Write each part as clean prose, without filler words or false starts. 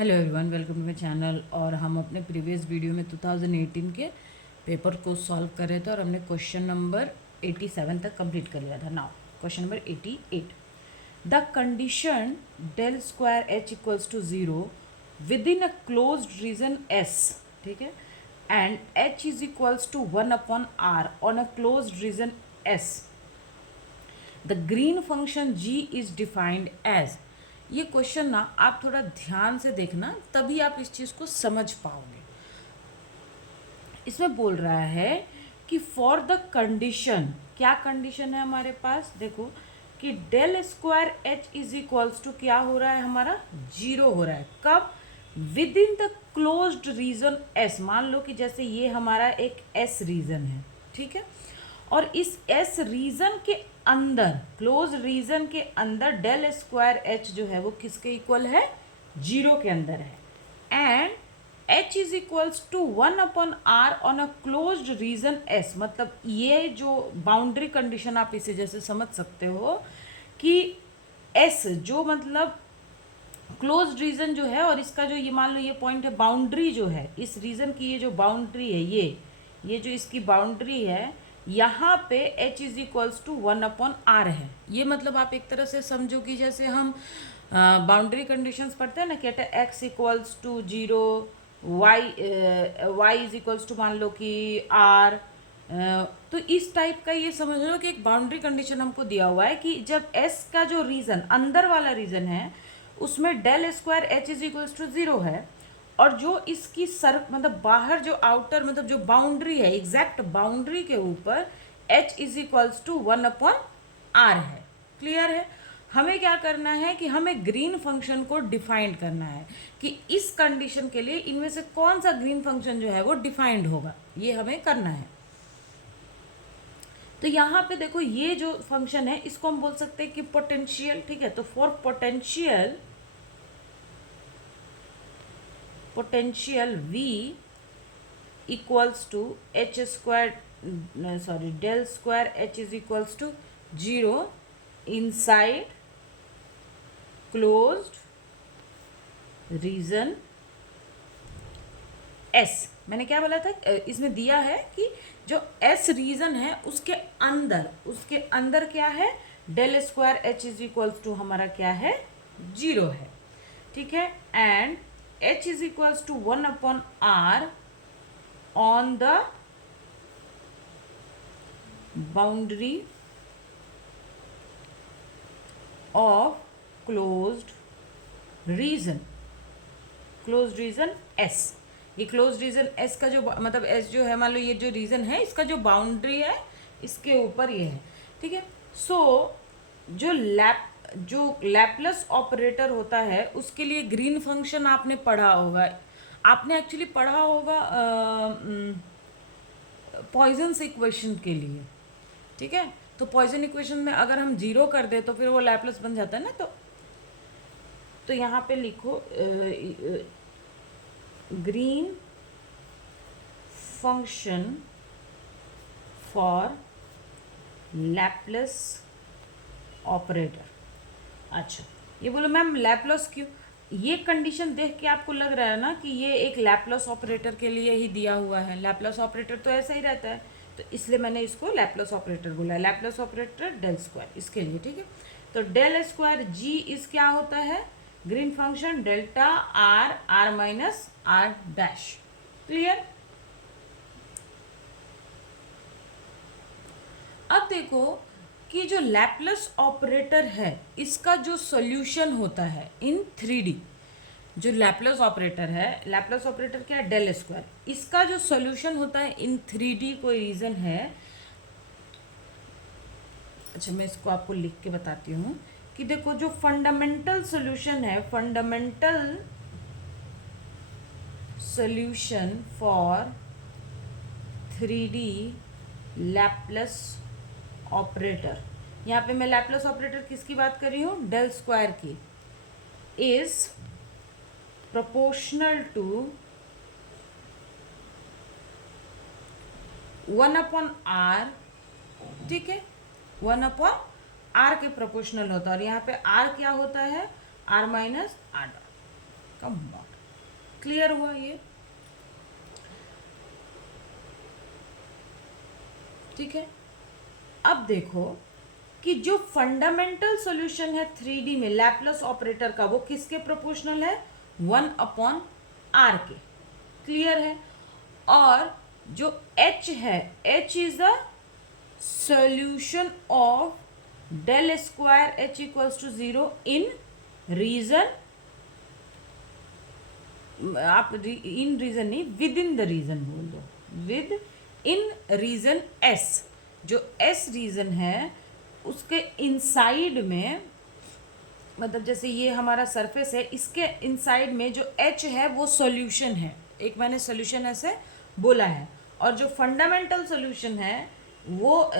Hello everyone, welcome to my channel. और हम अपने प्रीवियस वीडियो में 2018 के पेपर को सॉल्व कर रहे थे और हमने क्वेश्चन नंबर 87 तक कंप्लीट कर लिया था। Now question number 88, the condition del square H equals to 0 within a closed region S, ठीक है, and H is equals to 1/r on a closed region S, the Green function G is defined as. ये question ना आप थोड़ा ध्यान से देखना, तभी आप इस चीज़ को समझ पाओगे। इसमें बोल रहा है कि फॉर द कंडीशन, क्या कंडीशन है हमारे पास, देखो कि del square h is equals to क्या हो रहा है हमारा, 0 हो रहा है। कब? Within the closed region s. मान लो कि जैसे ये हमारा एक एस रीजन है, ठीक है, और इस एस रीजन के अंदर, क्लोज रीजन के अंदर डेल स्क्वायर एच जो है वो किसके इक्वल है, 0 के अंदर है। And H is equals to 1/r on a closed region s. मतलब ये जो बाउंड्री कंडीशन आप इसे जैसे समझ सकते हो कि एस जो मतलब क्लोज रीजन जो है, और इसका जो ये मान लो ये पॉइंट है, बाउंड्री जो है इस रीजन की, ये जो बाउंड्री है, ये जो इसकी बाउंड्री है, यहाँ पे h is equals to 1/r है। ये मतलब आप एक तरह से समझो कि जैसे हम बाउंड्री कंडीशंस पढ़ते हैं ना, कहते हैं x equals to 0, y is equals to मान लो कि r। तो इस टाइप का ये समझ लो कि एक बाउंड्री कंडीशन हमको दिया हुआ है कि जब s का जो रीजन, अंदर वाला रीजन है, उसमें del square h is equals to 0 है, और जो इसकी सर मतलब बाहर जो आउटर मतलब जो बाउंड्री है, एग्जैक्ट बाउंड्री के ऊपर h is equals to 1/r है। क्लियर है? हमें क्या करना है कि हमें ग्रीन फंक्शन को डिफाइंड करना है कि इस कंडीशन के लिए इनमें से कौन सा ग्रीन फंक्शन जो है वो डिफाइंड होगा, ये हमें करना है। तो यहाँ पे देखो ये जो फंक्शन है इसको हम बोल सकते हैं कि पोटेंशियल, ठीक है। तो for potential V equals to h square, sorry del square h is equals to 0 inside closed region s. मैंने क्या बोला था, इसमें दिया है कि जो एस रीजन है उसके अंदर क्या है, del square h is equals to हमारा क्या है, 0 है, ठीक है। And h is equals to 1/r on the boundary of closed region s। ये क्लोज रीजन s का जो मतलब s जो है, मान लो ये जो रीजन है इसका जो बाउंड्री है इसके ऊपर ये है, ठीक है। सो जो लैपलेस ऑपरेटर होता है उसके लिए ग्रीन फंक्शन आपने पढ़ा होगा, आपने एक्चुअली पढ़ा होगा पॉइजन्स इक्वेशन के लिए, ठीक है। तो पॉइजन इक्वेशन में अगर हम 0 कर दे तो फिर वो लैपलेस बन जाता है ना। तो यहाँ पे लिखो green function for Laplace operator. अच्छा, ये बोलो मैम लैपलेस क्यों, ये कंडीशन देख के आपको लग रहा है ना कि ये एक लैपलेस ऑपरेटर के लिए ही दिया हुआ है। लैपलेस ऑपरेटर तो ऐसा ही रहता है, तो इसलिए मैंने इसको लैपलेस ऑपरेटर बोला है। लैपलेस ऑपरेटर डेल स्क्वायर इसके लिए, ठीक है। तो डेल स्क्वायर जी इज क्या होता है, green function delta r minus r dash. Clear? अब देखो कि जो लैपलेस ऑपरेटर है इसका जो सॉल्यूशन होता है इन 3D, जो लैपलेस ऑपरेटर है, लैपलेस ऑपरेटर क्या है, डेल स्क्वायर, इसका जो सॉल्यूशन होता है इन 3D कोई रीजन है। अच्छा, मैं इसको आपको लिख के बताती हूँ कि देखो जो फंडामेंटल सॉल्यूशन है, fundamental solution for 3D Laplace operator, यहाँ पे मैं लैपलेस ऑपरेटर किसकी बात कर रही हूँ, डेल स्क्वायर की, इज प्रोपोर्शनल टू 1/r, ठीक है, 1/r के प्रोपोर्शनल होता है। और यहाँ पे r क्या होता है, r minus r dot. Come not. Clear हुआ ये? ठीक है। अब देखो कि जो फंडामेंटल सॉल्यूशन है 3D में लैप्लास ऑपरेटर का, वो किसके प्रोपोर्शनल है? 1/r के। क्लियर है? और जो h है, h is the solution of del square h equals to 0 in region, आप इन रीजन नहीं, विद इन द रीजन बोल दो, विद इन रीजन s। जो s रीजन है उसके इनसाइड में, मतलब जैसे ये हमारा सरफेस है, इसके इनसाइड में जो h है वो सॉल्यूशन है। एक मैंने सॉल्यूशन ऐसे बोला है। और जो फंडामेंटल सॉल्यूशन है वो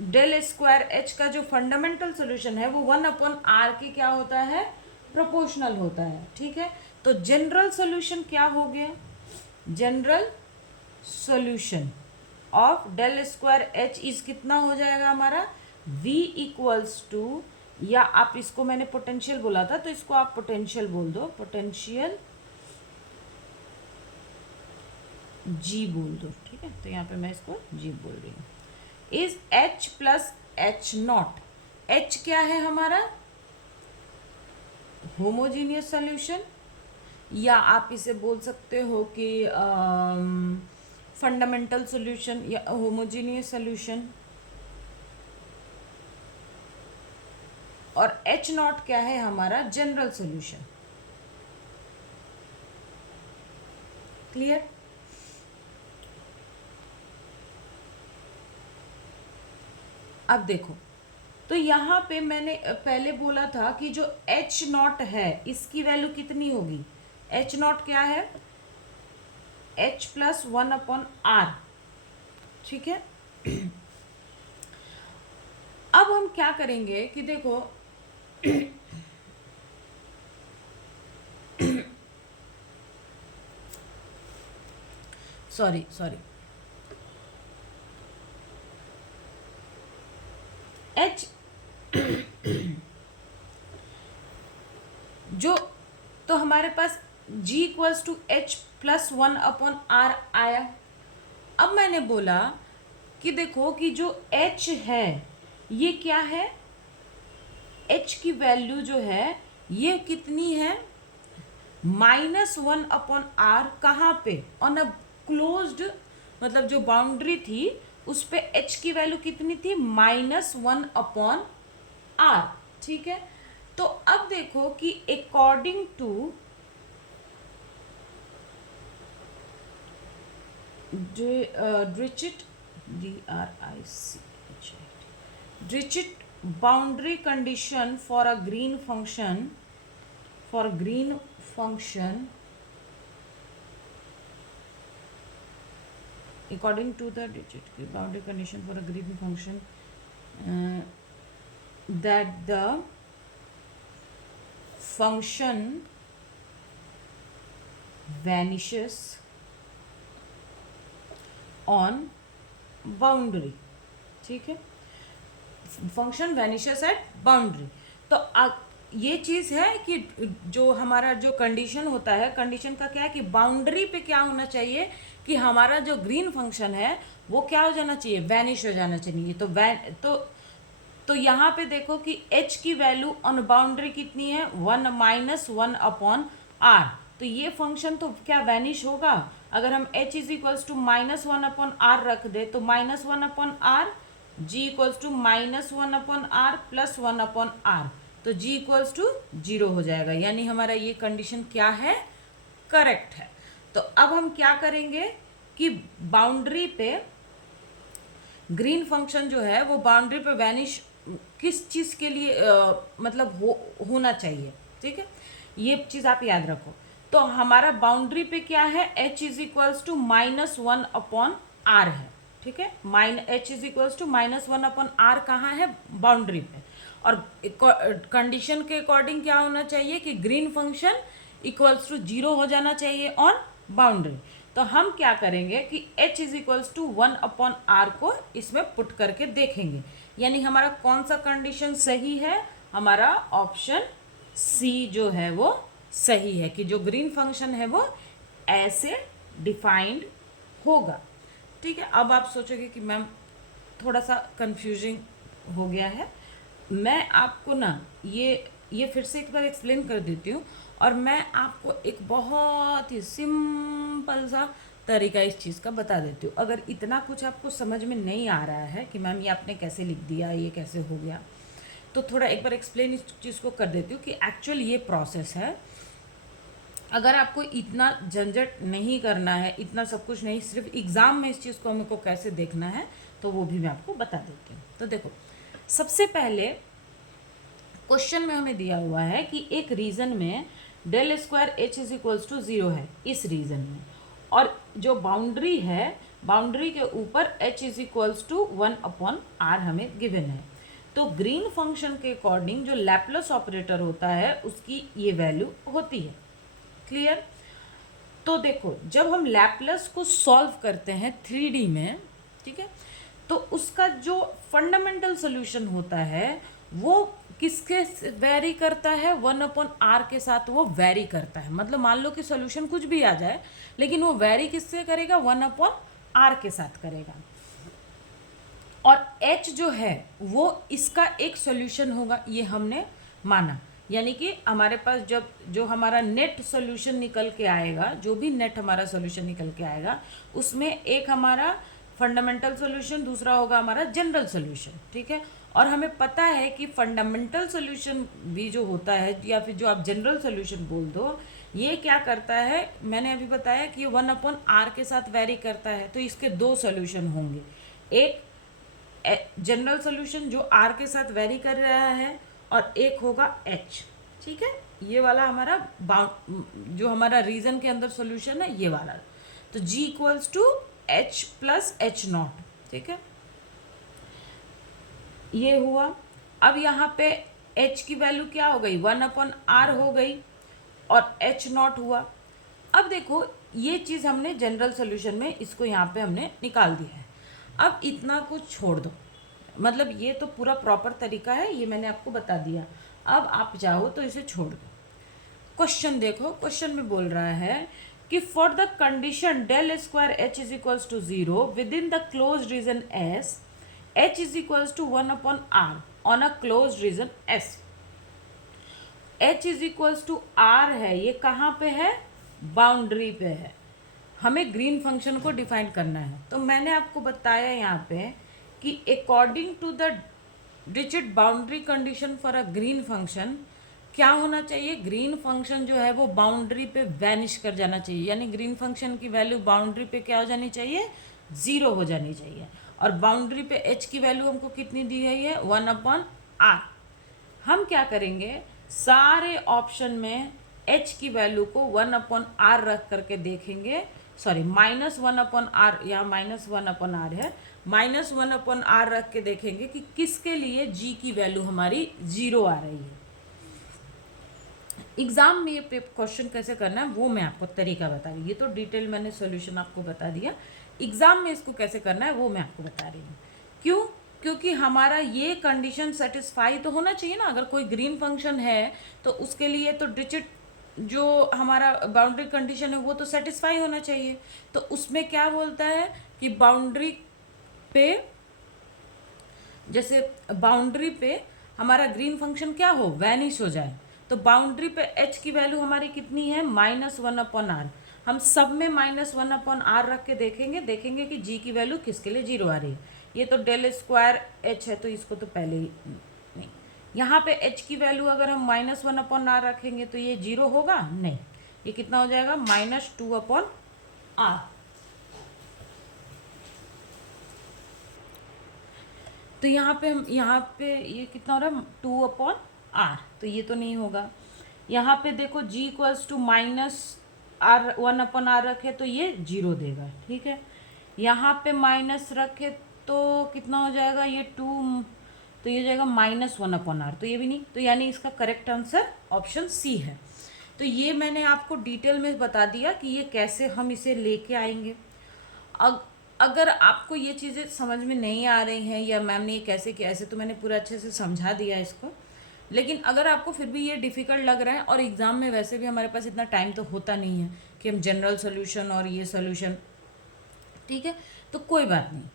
डेल स्क्वायर h का जो फंडामेंटल सॉल्यूशन है वो 1/r के क्या होता है? प्रोपोर्शनल होता है। ठीक है। तो जनरल सॉल्यूशन क्या हो गया? General solution of del square h is कितना हो जाएगा हमारा? v इक्वल्स टू, या आप इसको, मैंने पोटेंशियल बोला था तो इसको आप पोटेंशियल बोल दो, पोटेंशियल g बोल दो। ठीक है, तो यहाँ पे मैं इसको g बोल रही हूँ। Is h plus h not. h क्या है हमारा? होमोजीनियस सॉल्यूशन, या आप इसे बोल सकते हो कि फंडामेंटल सॉल्यूशन या होमोजीनियस सॉल्यूशन। और h नॉट क्या है हमारा? General solution. क्लियर? अब देखो, तो यहाँ पे मैंने पहले बोला था कि जो h नॉट है इसकी वैल्यू कितनी होगी? h नॉट क्या है? h plus 1/r। ठीक है। अब हम क्या करेंगे कि देखो सॉरी h जो, तो हमारे पास g equals to h plus 1/r आया। अब मैंने बोला कि देखो कि जो h है ये क्या है? h की वैल्यू जो है ये कितनी है? -1/r। कहाँ पे? ऑन अ क्लोज्ड, मतलब जो बाउंड्री थी उस पे h की वैल्यू कितनी थी? -1/r। ठीक है। तो अब देखो कि according to Dirichlet, Dirichlet boundary condition for a green function, according to the digit boundary condition for a green function, that the function vanishes on boundary। ठीक है, फंक्शन वैनिशेस एट बाउंड्री। तो ये चीज़ है कि जो हमारा जो कंडीशन होता है, कंडीशन का क्या है कि बाउंड्री पे क्या होना चाहिए कि हमारा जो ग्रीन फंक्शन है वो क्या हो जाना चाहिए? वैनिश हो जाना चाहिए। तो यहाँ पे देखो कि h की वैल्यू ऑन बाउंड्री कितनी है? 1/r। तो ये फंक्शन तो क्या वैनिश होगा? अगर हम h is equals to -1/r रख दे तो -1/r, g equals to -1/r plus 1/r, तो g इक्वल्स टू 0 हो जाएगा। यानी हमारा ये कंडीशन क्या है? करेक्ट है। तो अब हम क्या करेंगे कि बाउंड्री पे ग्रीन फंक्शन जो है वो बाउंड्री पे वैनिश किस चीज़ के लिए मतलब होना चाहिए। ठीक है, ये चीज़ आप याद रखो। तो हमारा बाउंड्री पे क्या है? h is equals to -1/r है। ठीक है, h is equals to -1/r कहाँ है? बाउंड्री पे। और कंडीशन के अकॉर्डिंग क्या होना चाहिए कि ग्रीन फंक्शन इक्वल्स टू 0 हो जाना चाहिए ऑन बाउंड्री। तो हम क्या करेंगे कि h is equals to 1/r को इसमें पुट करके देखेंगे। यानी हमारा कौन सा कंडीशन सही है? हमारा ऑप्शन सी जो है वो सही है कि जो ग्रीन फंक्शन है वो ऐसे डिफाइंड होगा। ठीक है, अब आप सोचोगे कि मैम थोड़ा सा कंफ्यूजिंग हो गया है। मैं आपको ना ये फिर से एक बार एक्सप्लेन कर देती हूँ, और मैं आपको एक बहुत ही सिंपल सा तरीका इस चीज़ का बता देती हूँ। अगर इतना कुछ आपको समझ में नहीं आ रहा है कि मैम ये आपने कैसे लिख दिया, ये कैसे हो गया, तो थोड़ा एक बार एक्सप्लेन इस चीज़ को कर देती हूँ कि एक्चुअल ये प्रोसेस है। अगर आपको इतना झंझट नहीं करना है, इतना सब कुछ नहीं, सिर्फ एग्ज़ाम में इस चीज़ को हमको कैसे देखना है, तो वो भी मैं आपको बता देती हूँ। तो देखो, सबसे पहले क्वेश्चन में हमें दिया हुआ है कि एक रीजन में del square h is equals to 0 है, इस रीजन में, और जो बाउंड्री है, बाउंड्री के ऊपर H is equals to 1/r हमें गिवन है। तो ग्रीन फंक्शन के अकॉर्डिंग जो लैप्लस ऑपरेटर होता है उसकी ये वैल्यू होती है। क्लियर? तो देखो, जब हम लैप्लस को सॉल्व करते हैं 3D में, ठीक है, तो उसका जो फंडामेंटल सोल्यूशन होता है वो किसके वेरी करता है? 1/r के साथ वो वेरी करता है। मतलब मान लो कि सोल्यूशन कुछ भी आ जाए, लेकिन वो वेरी किससे करेगा? 1/r के साथ करेगा। और h जो है वो इसका एक सोल्यूशन होगा, ये हमने माना। यानी कि हमारे पास जब जो हमारा नेट सोल्यूशन निकल के आएगा, जो भी नेट हमारा सोल्यूशन निकल के आएगा, उसमें एक हमारा फंडामेंटल सोल्यूशन, दूसरा होगा हमारा जनरल सोल्यूशन। ठीक है, और हमें पता है कि फंडामेंटल सोल्यूशन भी जो होता है, या फिर जो आप जनरल सोल्यूशन बोल दो, ये क्या करता है, मैंने अभी बताया कि 1/r के साथ वेरी करता है। तो इसके दो सोल्यूशन होंगे, एक जनरल सोल्यूशन जो r के साथ वेरी कर रहा है, और एक होगा h। ठीक है, ये वाला हमारा जो हमारा रीजन के अंदर सोल्यूशन है, ये वाला। तो g equals to h plus h0। ठीक है, ये हुआ। अब यहाँ पे h की वैल्यू क्या हो गई? 1/r हो गई, और h0 हुआ। अब देखो, ये चीज़ हमने जनरल सोल्यूशन में इसको यहाँ पे हमने निकाल दिया है। अब इतना कुछ छोड़ दो, मतलब ये तो पूरा प्रॉपर तरीका है, ये मैंने आपको बता दिया। अब आप चाहो तो इसे छोड़ दो। क्वेश्चन देखो, क्वेश्चन में बोल रहा है कि for the condition del square h is equals to 0 within the close region s, h is equals to 1/r on a close region s. H is equals to r है, ये कहाँ पे है? बाउंड्री पे है। हमें green function को define करना है। तो मैंने आपको बताया यहाँ पे कि according to the digit boundary condition for a green function क्या होना चाहिए? ग्रीन फंक्शन जो है वो बाउंड्री पे वैनिश कर जाना चाहिए। यानी ग्रीन फंक्शन की वैल्यू बाउंड्री पे क्या हो जानी चाहिए? 0 हो जानी चाहिए। और बाउंड्री पे h की वैल्यू हमको कितनी दी गई है? 1/r। हम क्या करेंगे, सारे ऑप्शन में h की वैल्यू को 1/r रख करके देखेंगे। सॉरी, -1/r, यहाँ -1/r है, -1/r रख के देखेंगे कि किसके लिए g की वैल्यू हमारी 0 आ रही है। एग्जाम में ये क्वेश्चन कैसे करना है वो मैं आपको तरीका बता रही हूँ। ये तो डिटेल मैंने सॉल्यूशन आपको बता दिया, एग्जाम में इसको कैसे करना है वो मैं आपको बता रही हूँ। क्यों? क्योंकि हमारा ये कंडीशन सेटिस्फाई तो होना चाहिए ना। अगर कोई ग्रीन फंक्शन है तो उसके लिए तो डिजिट जो हमारा बाउंड्री कंडीशन है वो तो सेटिस्फाई होना चाहिए। तो उसमें क्या बोलता है कि बाउंड्री पे, जैसे बाउंड्री पे हमारा ग्रीन फंक्शन क्या हो? वैनिश हो जाए। तो बाउंड्री पे h की वैल्यू हमारी कितनी है? -1/r। हम सब में -1/r रख के देखेंगे कि g की वैल्यू किसके लिए 0 आ रही है। ये तो डेल स्क्वायर h है, तो इसको तो पहले ही नहीं। यहाँ पे h की वैल्यू अगर हम -1/r रखेंगे तो ये 0 होगा नहीं, ये कितना हो जाएगा? -2/r। तो यहाँ पे ये कितना हो रहा है? 2/r। तो ये तो नहीं होगा। यहाँ पे देखो g equals to -r 1/r रखे तो ये 0 देगा। ठीक है, यहाँ पे माइनस रखे तो कितना हो जाएगा? ये 2, तो ये हो जाएगा -1/r। तो ये भी नहीं, तो यानी इसका करेक्ट आंसर ऑप्शन सी है। तो ये मैंने आपको डिटेल में बता दिया कि ये कैसे हम इसे लेके आएंगे। अगर आपको ये चीज़ें समझ में नहीं आ रही हैं, या मैम ने ये कैसे किया, ऐसे तो मैंने पूरा अच्छे से समझा दिया इसको, लेकिन अगर आपको फिर भी ये डिफ़िकल्ट लग रहा है, और एग्ज़ाम में वैसे भी हमारे पास इतना टाइम तो होता नहीं है कि हम जनरल सोल्यूशन और ये सोल्यूशन, ठीक है, तो कोई बात नहीं,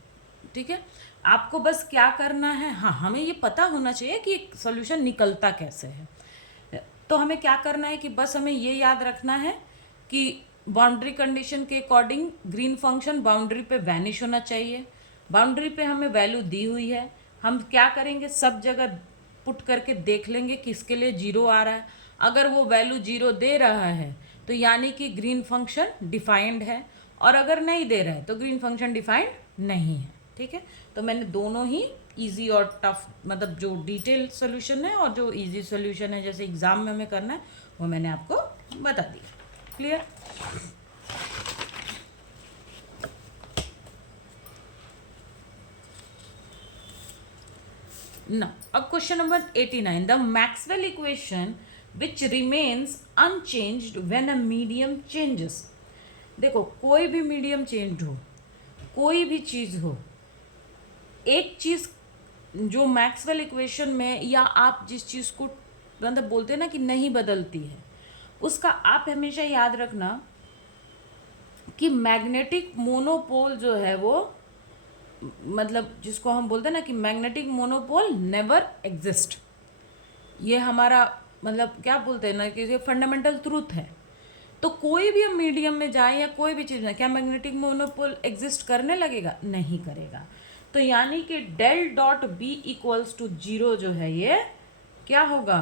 ठीक है। आपको बस क्या करना है, हाँ हमें ये पता होना चाहिए कि सोल्यूशन निकलता कैसे है। तो हमें क्या करना है कि बस हमें ये याद रखना है कि बाउंड्री कंडीशन के अकॉर्डिंग ग्रीन फंक्शन बाउंड्री पे वैनिश होना चाहिए। बाउंड्री पे हमें वैल्यू दी हुई है, हम क्या करेंगे, सब जगह पुट करके देख लेंगे किसके लिए जीरो आ रहा है। अगर वो वैल्यू जीरो दे रहा है तो यानी कि ग्रीन फंक्शन डिफाइंड है, और अगर नहीं दे रहा है तो ग्रीन फंक्शन डिफाइंड नहीं है, ठीक है। तो मैंने दोनों ही इजी और टफ, मतलब जो डिटेल सोल्यूशन है और जो इजी सोल्यूशन है जैसे एग्ज़ाम में हमें करना है, वो मैंने आपको बता दिया। Clear? Now, question number 89. The Maxwell equation which remains unchanged when a medium changes. देखो, कोई भी मीडियम चेंज हो, कोई भी चीज़ हो, एक चीज़ जो मैक्सवेल इक्वेशन में, या आप जिस चीज़ को मतलब बोलते हैं ना कि नहीं बदलती है, उसका आप हमेशा याद रखना कि मैग्नेटिक मोनोपोल जो है वो, मतलब जिसको हम बोलते हैं ना कि मैग्नेटिक मोनोपोल नेवर एग्जिस्ट, ये हमारा मतलब क्या बोलते हैं ना कि ये फंडामेंटल ट्रूथ है। तो कोई भी हम मीडियम में जाए या कोई भी चीज़ में, क्या मैग्नेटिक मोनोपोल एग्जिस्ट करने लगेगा? नहीं करेगा। तो यानी कि del dot B equals to zero जो है, ये क्या होगा,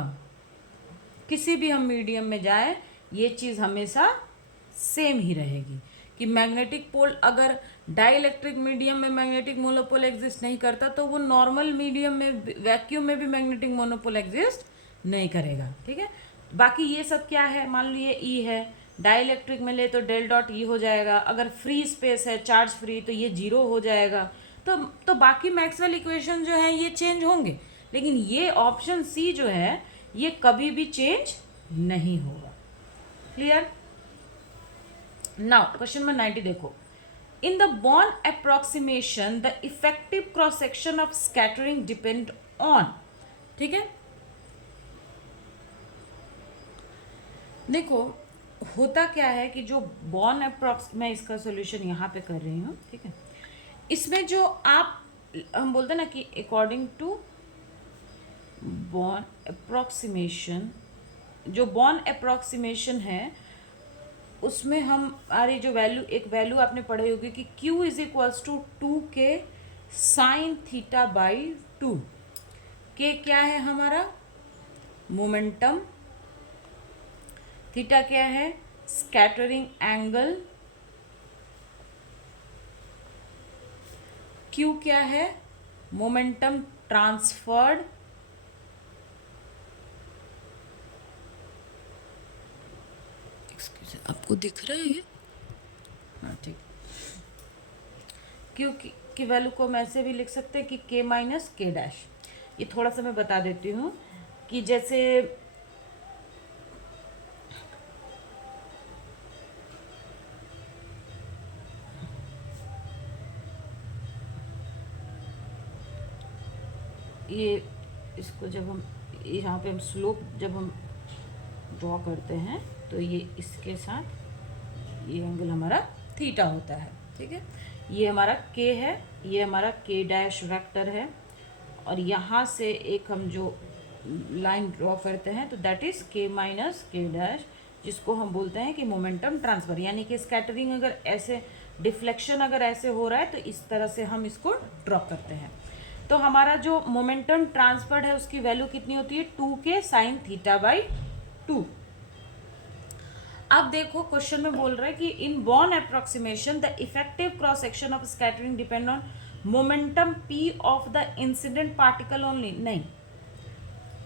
किसी भी हम मीडियम में जाए ये चीज़ हमेशा सेम ही रहेगी कि मैग्नेटिक पोल, अगर डाइलेक्ट्रिक मीडियम में मैग्नेटिक मोनोपोल एग्जिस्ट नहीं करता तो वो नॉर्मल मीडियम में, वैक्यूम में भी मैग्नेटिक मोनोपोल एग्जिस्ट नहीं करेगा, ठीक है। बाकी ये सब क्या है, मान लो ये ई है, डाइलेक्ट्रिक में ले तो डेल डॉट ई हो जाएगा, अगर फ्री स्पेस है चार्ज फ्री तो ये जीरो हो जाएगा। तो बाकी मैक्सवेल इक्वेशन जो है ये चेंज होंगे, लेकिन ये ऑप्शन सी जो है ये कभी भी चेंज नहीं होगा। क्लियर? नाउ क्वेश्चन नंबर 90 देखो, in the born approximation the effective cross section of scattering depend on, ठीक है। देखो होता क्या है कि जो बॉर्न अप्रोक्स, मैं इसका सॉल्यूशन यहाँ पे कर रही हूँ, ठीक है। इसमें जो आप, हम बोलते हैं ना कि अकॉर्डिंग टू बॉर्न अप्रोक्सीमेशन, जो बॉर्न अप्रोक्सीमेशन है उसमें हमारी जो वैल्यू, एक वैल्यू आपने पढ़ी होगी कि Q is equals to 2K sine theta by 2। K क्या है हमारा, मोमेंटम, थीटा क्या है, स्कैटरिंग एंगल, Q क्या है, मोमेंटम ट्रांसफर्ड, आपको दिख रहा है? हाँ ठीक। Q की वैल्यू को हम ऐसे भी लिख सकते हैं कि K माइनस K डैश। ये थोड़ा सा मैं बता देती हूँ कि जैसे ये, इसको जब हम यहाँ पे हम स्लोप जब हम ड्रॉ करते हैं तो ये इसके साथ ये एंगल हमारा थीटा होता है, ठीक है। ये हमारा K है, ये हमारा K डैश वेक्टर है, और यहाँ से एक हम जो लाइन ड्रॉ करते हैं तो that is K minus K dash, जिसको हम बोलते हैं कि मोमेंटम ट्रांसफ़र, यानी कि स्कैटरिंग अगर ऐसे, डिफ्लेक्शन अगर ऐसे हो रहा है तो इस तरह से हम इसको ड्रॉ करते हैं। तो हमारा जो मोमेंटम ट्रांसफर्ड है उसकी वैल्यू कितनी होती है, 2K साइन थीटा बाई 2। अब देखो क्वेश्चन में बोल रहा है कि in born approximation the effective cross section of scattering depend on momentum P of the incident particle only. नहीं,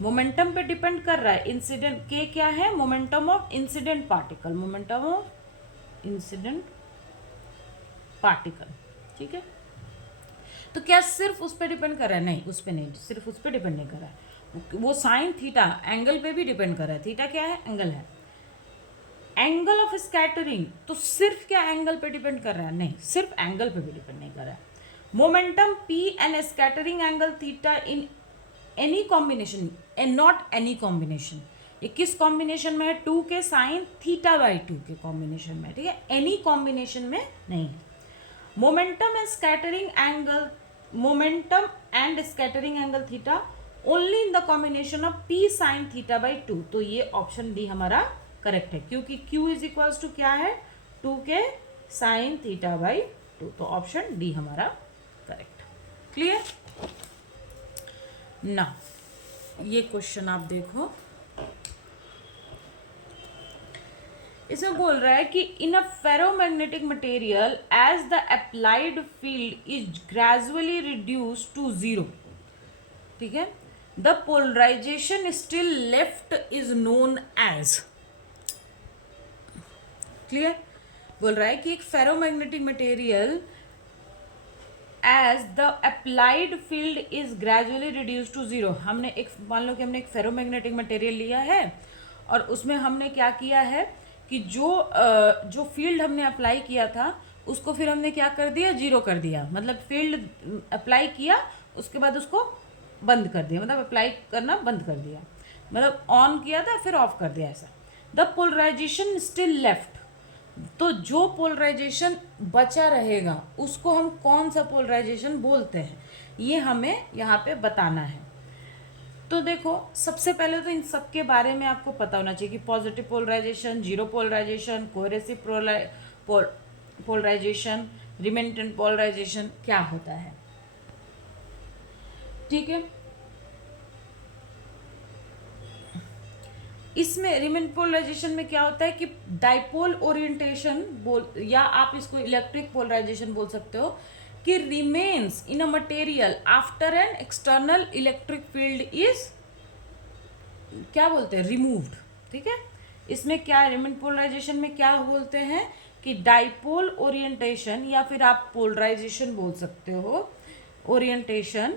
मोमेंटम पे डिपेंड कर रहा है, इंसिडेंट K क्या है, momentum of incident particle, momentum of incident particle, ठीक है। तो क्या सिर्फ उस पर डिपेंड कर रहा है? नहीं, उस पर नहीं, सिर्फ उस पर डिपेंड नहीं कर रहा है, वो साइन थीटा एंगल पे भी डिपेंड कर रहा है। थीटा क्या है, एंगल है। एंगल ऑफ स्कैटरिंग तो सिर्फ क्या एंगल पे डिपेंड कर रहा है? नहीं, सिर्फ एंगल पे भी डिपेंड नहीं कर रहा है। Momentum P and scattering angle theta in any combination, not any combination. ये किस कॉम्बिनेशन में है? 2 के साइन θ/2 के कॉम्बिनेशन में, ठीक है, एनी कॉम्बिनेशन में नहीं है। Momentum and scattering angle theta only in the combination of p sin θ/2। तो ये ऑप्शन डी हमारा करेक्ट है, क्योंकि q इज इक्वल्स टू क्या है? 2 के साइन θ/2। तो ऑप्शन डी हमारा करेक्ट। क्लियर ना? ये क्वेश्चन आप देखो, इसमें बोल रहा है कि in a ferromagnetic material as the applied field is gradually reduce to 0, ठीक है, the polarization still left is known as. Clear? बोल रहा है कि एक ferromagnetic material as the applied field is gradually reduce to 0। हमने एक, मान लो कि हमने एक फेरोमैग्नेटिक मटेरियल लिया है और उसमें हमने क्या किया है कि जो फील्ड हमने अप्लाई किया था उसको फिर हमने क्या कर दिया? 0 कर दिया। मतलब फील्ड अप्लाई किया, उसके बाद उसको बंद कर दिया, मतलब अप्लाई करना बंद कर दिया, मतलब ऑन किया था फिर ऑफ कर दिया, ऐसा। द पोलराइजेशन स्टिल लेफ्ट, तो जो पोलराइजेशन बचा रहेगा उसको हम कौन सा पोलराइजेशन बोलते हैं, ये हमें यहाँ पे बताना है। तो देखो, सबसे पहले तो इन सब के बारे में आपको पता होना चाहिए कि positive polarization, zero polarization, coercive polarization, remanent polarization क्या होता है, ठीक है। इसमें रिमेंटेंट पोलराइजेशन में क्या होता है कि डाइपोल ओरिएंटेशन या आप इसको इलेक्ट्रिक पोलराइजेशन बोल सकते हो, कि remains in a material after an external electric field is, क्या बोलते हैं, रिमूव्ड, ठीक है। इसमें क्या रिमेंटेंट पोलराइजेशन में क्या बोलते हैं कि डाइपोल ओरिएंटेशन, या फिर आप पोलराइजेशन बोल सकते हो, ओरिएंटेशन,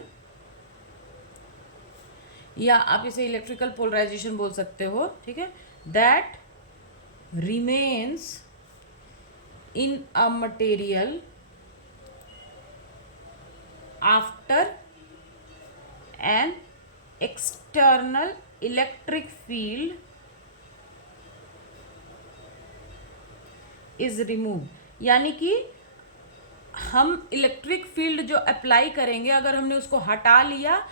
या आप इसे इलेक्ट्रिकल पोलराइजेशन बोल सकते हो, ठीक है, that remains in a material after an external electric field is remove. यानी कि हम इलेक्ट्रिक फील्ड जो अप्लाई करेंगे, अगर हमने उसको हटा लिया,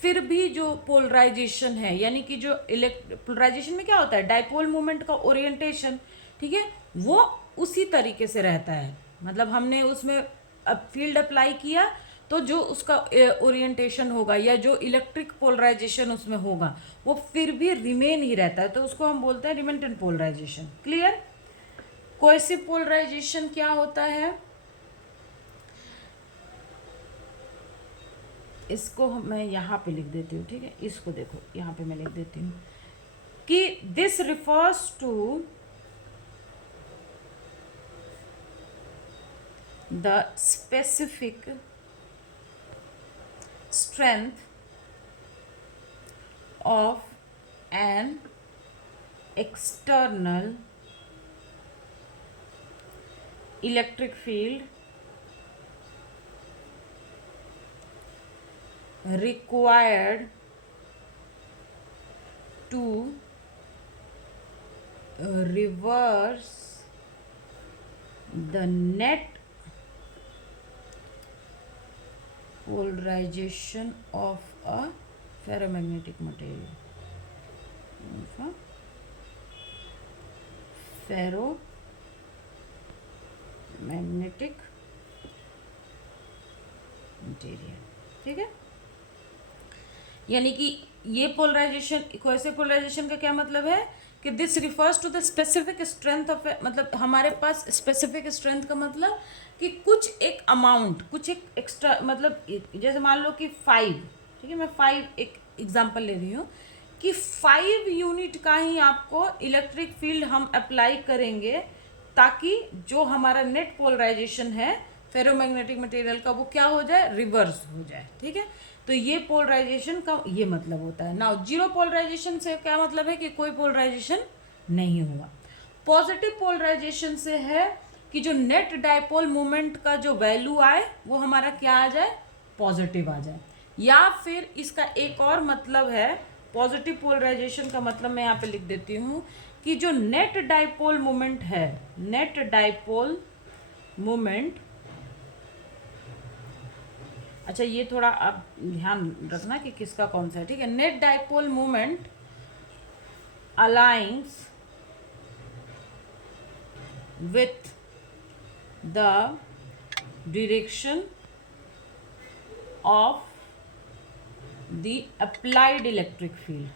फिर भी जो पोलराइजेशन है, यानी कि जो पोलराइजेशन में क्या होता है, डाइपोल मोमेंट का ओरिएंटेशन, ठीक है, वो उसी तरीके से रहता है। मतलब हमने उसमें अब फील्ड अप्लाई किया तो जो उसका ओरिएंटेशन होगा या जो इलेक्ट्रिक पोलराइजेशन उसमें होगा वो फिर भी रिमेन ही रहता है, तो उसको हम बोलते हैं रिमेंटेंट पोलराइजेशन। क्लियर? कोहेसिव पोलराइजेशन क्या होता है, इसको मैं यहाँ पे लिख देती हूँ, ठीक है, इसको देखो यहाँ पे मैं लिख देती हूँ कि this refers to the specific strength of an external electric field required to reverse the net polarization of a ferromagnetic material. Ferromagnetic material, ठीक है। यानी कि ये पोलराइजेशन, कोहेसिव पोलराइजेशन का क्या मतलब है कि this refers to the specific strength of, मतलब हमारे पास स्पेसिफिक स्ट्रेंथ का मतलब कि कुछ एक अमाउंट, कुछ एक एक्स्ट्रा, मतलब जैसे मान लो कि 5, ठीक है, मैं 5 एक एग्जांपल ले रही हूँ कि 5 यूनिट का ही आपको इलेक्ट्रिक फील्ड हम अप्लाई करेंगे ताकि जो हमारा नेट पोलराइजेशन है फेरोमैग्नेटिक मटेरियल का वो क्या हो जाए, रिवर्स हो जाए, ठीक है। तो ये पोलराइजेशन का ये मतलब होता है। नाउ जीरो पोलराइजेशन से क्या मतलब है कि कोई पोलराइजेशन नहीं हुआ। पॉजिटिव पोलराइजेशन से है कि जो नेट डाइपोल मोमेंट का जो वैल्यू आए वो हमारा क्या आ जाए, पॉजिटिव आ जाए। या फिर इसका एक और मतलब है पॉजिटिव पोलराइजेशन का मतलब मैं यहाँ पे लिख देती हूँ कि जो नेट डाइपोल मोमेंट है, नेट डाइपोल मोमेंट, अच्छा ये थोड़ा आप ध्यान रखना कि किसका कौन सा है, ठीक है। Net dipole moment aligns with the direction of the applied electric field,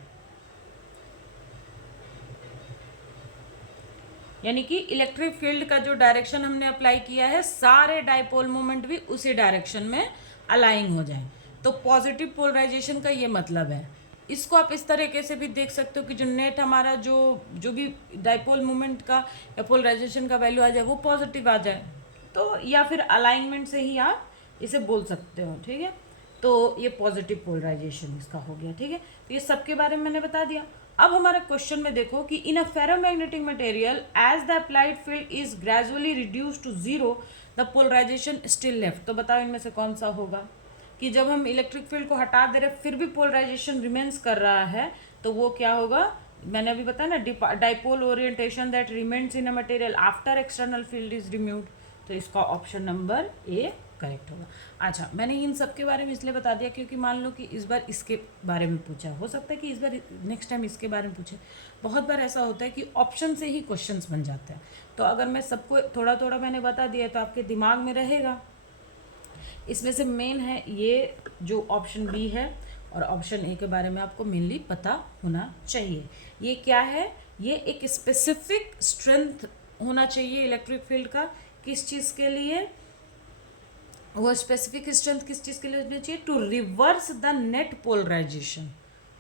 यानी कि इलेक्ट्रिक फील्ड का जो डायरेक्शन हमने अप्लाई किया है सारे डाइपोल मोमेंट भी उसी डायरेक्शन में अलाइन हो जाएं। तो पॉजिटिव पोलराइजेशन का ये मतलब है। इसको आप इस तरीके से भी देख सकते हो कि जो नेट हमारा जो भी डाइपोल मोमेंट का या पोलराइजेशन का वैल्यू आ जाए वो पॉजिटिव आ जाए, तो या फिर अलाइनमेंट से ही आप इसे बोल सकते हो, ठीक है। तो ये पॉजिटिव पोलराइजेशन इसका हो गया, ठीक है। तो ये सबके बारे में मैंने बता दिया। अब हमारे क्वेश्चन में देखो कि in a ferromagnetic material as the applied field is gradually reduce to zero the polarization still left. तो बताओ इनमें से कौन सा होगा कि जब हम इलेक्ट्रिक फील्ड को हटा दे रहे फिर भी पोलराइजेशन रिमेन्स कर रहा है, तो वो क्या होगा। मैंने अभी बताया ना, dipole orientation that remains in a material after external field is removed. तो इसका ऑप्शन नंबर ए करेक्ट होगा। अच्छा, मैंने इन सब के बारे में इसलिए बता दिया क्योंकि मान लो कि इस बार इसके बारे में पूछा, हो सकता है कि इस बार नेक्स्ट टाइम इसके बारे में पूछे। बहुत बार ऐसा होता है कि ऑप्शन से ही क्वेश्चंस बन जाते हैं। तो अगर मैं सबको थोड़ा थोड़ा मैंने बता दिया तो आपके दिमाग में रहेगा। इसमें से मेन है ये जो ऑप्शन बी है, और ऑप्शन ए के बारे में आपको मेनली पता होना चाहिए। ये क्या है, ये एक स्पेसिफिक स्ट्रेंथ होना चाहिए इलेक्ट्रिक फील्ड का। किस चीज़ के लिए वो स्पेसिफिक स्ट्रेंथ किस चीज़ के लिए होना चाहिए, to reverse the net polarization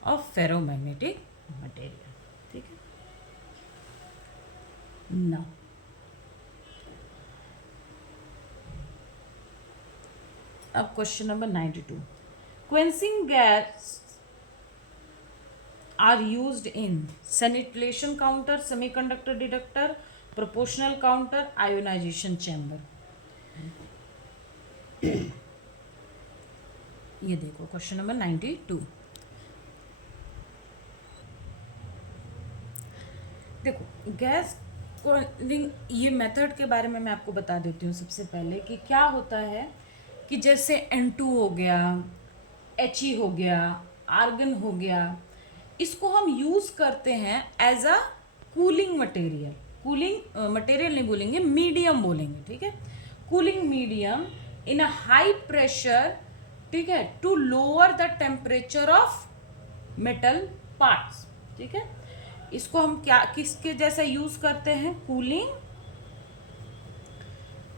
of ferromagnetic material, ठीक है ना। अब question number 92, quenching gas are used in scintillation counter, semiconductor detector, proportional counter, ionization chamber. ये देखो क्वेश्चन नंबर 92। देखो गैस कूलिंग ये मेथड के बारे में मैं आपको बता देती हूँ सबसे पहले कि क्या होता है कि जैसे N2 हो गया, He हो गया, आर्गन हो गया, इसको हम यूज़ करते हैं as a cooling material. Cooling material नहीं बोलेंगे, मीडियम बोलेंगे, ठीक है। Cooling medium in a high pressure, ठीक है, to lower the temperature of metal parts, ठीक है। इसको हम क्या किसके जैसा यूज करते हैं, कूलिंग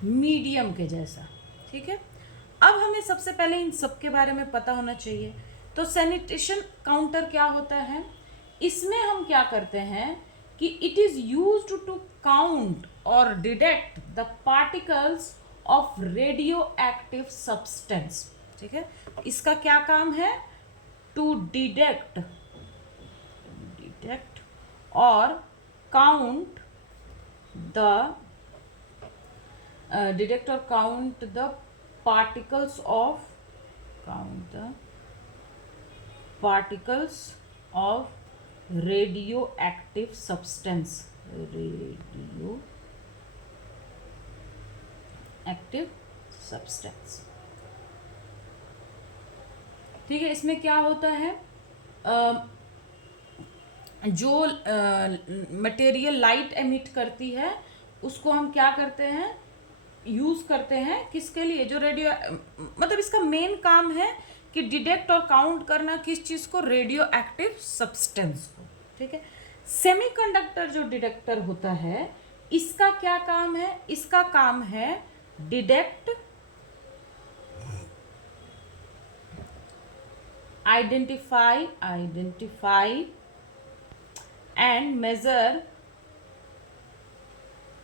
मीडियम के जैसा, ठीक है। अब हमें सबसे पहले इन सब के बारे में पता होना चाहिए। तो सैनिटेशन काउंटर क्या होता है, इसमें हम क्या करते हैं कि it is used to count और detect the particles of radio active substance, ठीक है। इसका क्या काम है, टू डिटेक्ट और काउंट द डिटेक्ट और count the particles of radioactive substance, ठीक है। इसमें क्या होता है, जो मटेरियल लाइट एमिट करती है उसको हम क्या करते हैं, यूज करते हैं किसके लिए, जो रेडियो, मतलब इसका मेन काम है कि डिटेक्ट और काउंट करना किस चीज को, रेडियो एक्टिव सब्सटेंस को, ठीक है। सेमीकंडक्टर जो डिटेक्टर होता है इसका क्या काम है, इसका काम है detect, identify and measure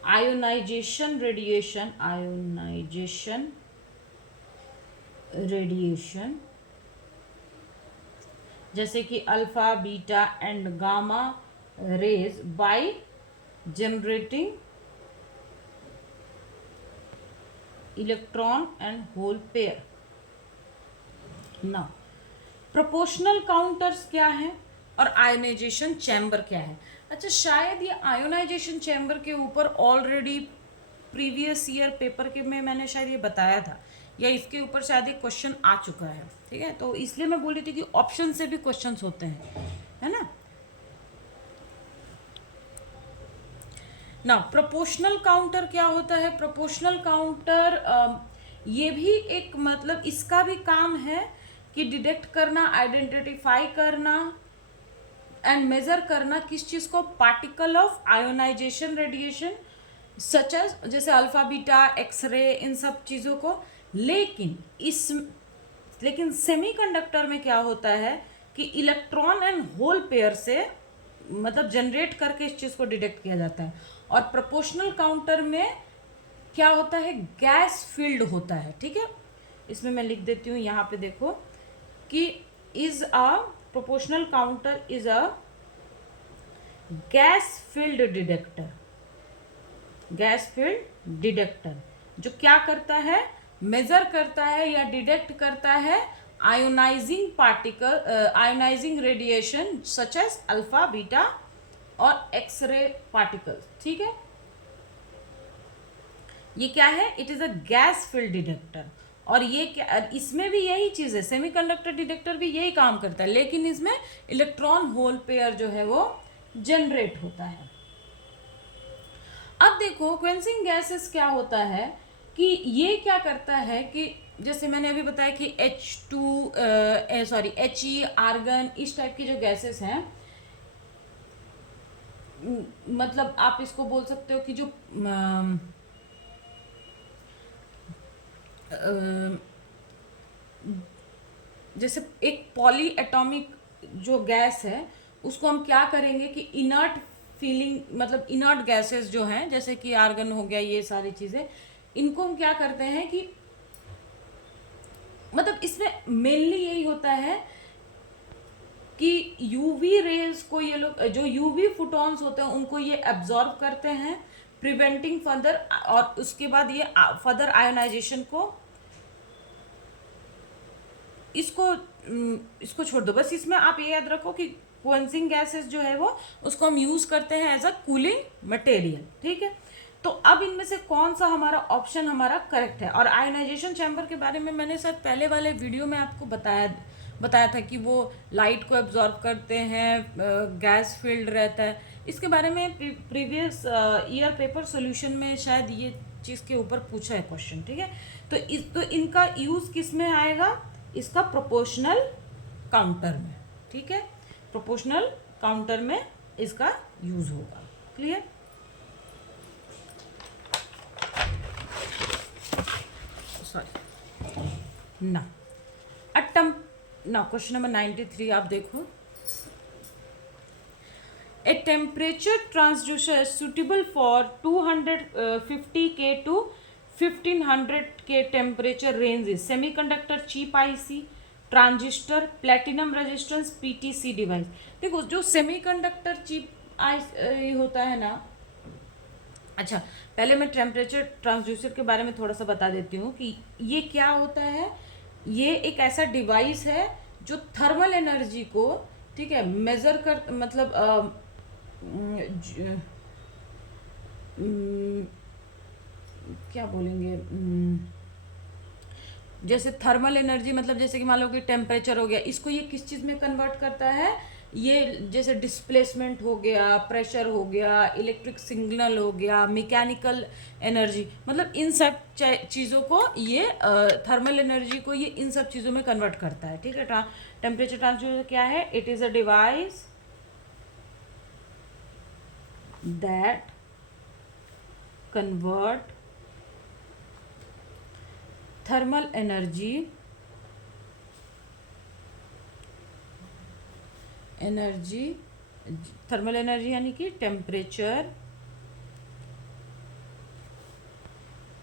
ionization radiation, जैसे कि alpha, beta and gamma rays by generating electron and hole pair. Now proportional counters क्या है, और आयोनाइजेशन चैम्बर क्या है। अच्छा, शायद ये आयोनाइजेशन चैम्बर के ऊपर ऑलरेडी प्रीवियस ईयर पेपर के में मैंने शायद ये बताया था, या इसके ऊपर शायद एक क्वेश्चन आ चुका है, ठीक है। तो इसलिए मैं बोल रही थी कि ऑप्शन से भी क्वेश्चंस होते हैं, है ना। ना प्रोपोर्शनल काउंटर क्या होता है? प्रोपोर्शनल काउंटर ये भी एक मतलब इसका भी काम है कि डिटेक्ट करना, आइडेंटिफाई करना एंड मेजर करना किस चीज को, particle of ionization radiation such as जैसे अल्फा बीटा एक्सरे, इन सब चीजों को। लेकिन सेमीकंडक्टर में क्या होता है कि इलेक्ट्रॉन एंड होल पेयर से मतलब जनरेट करके इस चीज को डिटेक्ट किया जाता है। और प्रोपोर्शनल काउंटर में क्या होता है, गैस फील्ड होता है, ठीक है। इसमें मैं लिख देती हूँ, यहाँ पे देखो कि is a proportional counter is a gas field detector. Gas field detector जो क्या करता है, मेजर करता है या डिटेक्ट करता है ionizing particle, ionizing radiation such as alpha beta और एक्सरे पार्टिकल्स, ठीक है। ये क्या है, it is a gas field detector. और ये क्या, इसमें भी यही चीज है, सेमीकंडक्टर डिटेक्टर भी यही काम करता है, लेकिन इसमें इलेक्ट्रॉन होल पेयर जो है वो जनरेट होता है। अब देखो क्वेंसिंग गैसेस क्या होता है कि ये क्या करता है कि जैसे मैंने अभी बताया कि He, आर्गन, इस टाइप की जो गैसेस हैं, मतलब आप इसको बोल सकते हो कि जो जैसे एक पॉली एटॉमिक जो गैस है उसको हम क्या करेंगे कि इनर्ट फीलिंग, मतलब इनर्ट गैसेस जो हैं जैसे कि आर्गन हो गया, ये सारी चीजें, इनको हम क्या करते हैं कि मतलब इसमें मेनली यही होता है कि यूवी रेज को ये लोग, जो यूवी फोटॉन्स होते हैं उनको ये एब्जॉर्ब करते हैं, प्रिवेंटिंग फर्दर, और उसके बाद ये फर्दर आयोनाइजेशन को, इसको छोड़ दो बस। इसमें आप ये याद रखो कि क्वेंसिंग गैसेस जो है वो उसको हम यूज करते हैं एज अ कूलिंग मटेरियल, ठीक है। तो अब इनमें से कौन सा हमारा ऑप्शन हमारा करेक्ट है। और आयोनाइजेशन चैम्बर के बारे में मैंने शायद पहले वाले वीडियो में आपको बताया था कि वो लाइट को एब्जॉर्ब करते हैं, गैस फील्ड रहता है। इसके बारे में प्रीवियस ईयर पेपर सोल्यूशन में शायद ये चीज़ के ऊपर पूछा है क्वेश्चन, ठीक है। तो इनका यूज़ किस में आएगा, इसका प्रोपोर्शनल काउंटर में, ठीक है। प्रोपोर्शनल काउंटर में इसका यूज होगा, क्लियर। सॉरी ना अटम ना क्वेश्चन नंबर 93 आप देखो। A temperature transducer suitable for 250K to 1500K temperature range is semiconductor, cheap IC, transistor, platinum resistance, PTC device. देखो जो सेमीकंडक्टर चिप आई होता है ना, अच्छा पहले मैं टेम्परेचर ट्रांसड्यूसर के बारे में थोड़ा सा बता देती हूँ कि ये क्या होता है। ये एक ऐसा डिवाइस है जो थर्मल एनर्जी को, ठीक है, मेजर कर, मतलब क्या बोलेंगे, जैसे थर्मल एनर्जी मतलब जैसे कि मान लो कि टेम्परेचर हो गया, इसको ये किस चीज़ में कन्वर्ट करता है, ये जैसे डिस्प्लेसमेंट हो गया, प्रेशर हो गया, इलेक्ट्रिक सिग्नल हो गया, मैकेनिकल एनर्जी, मतलब इन सब चीज़ों को ये थर्मल एनर्जी को ये इन सब चीज़ों में कन्वर्ट करता है, ठीक है। टेम्परेचर ट्रांसड्यूसर क्या है, it is a device that convert thermal energy thermal energy यानी कि temperature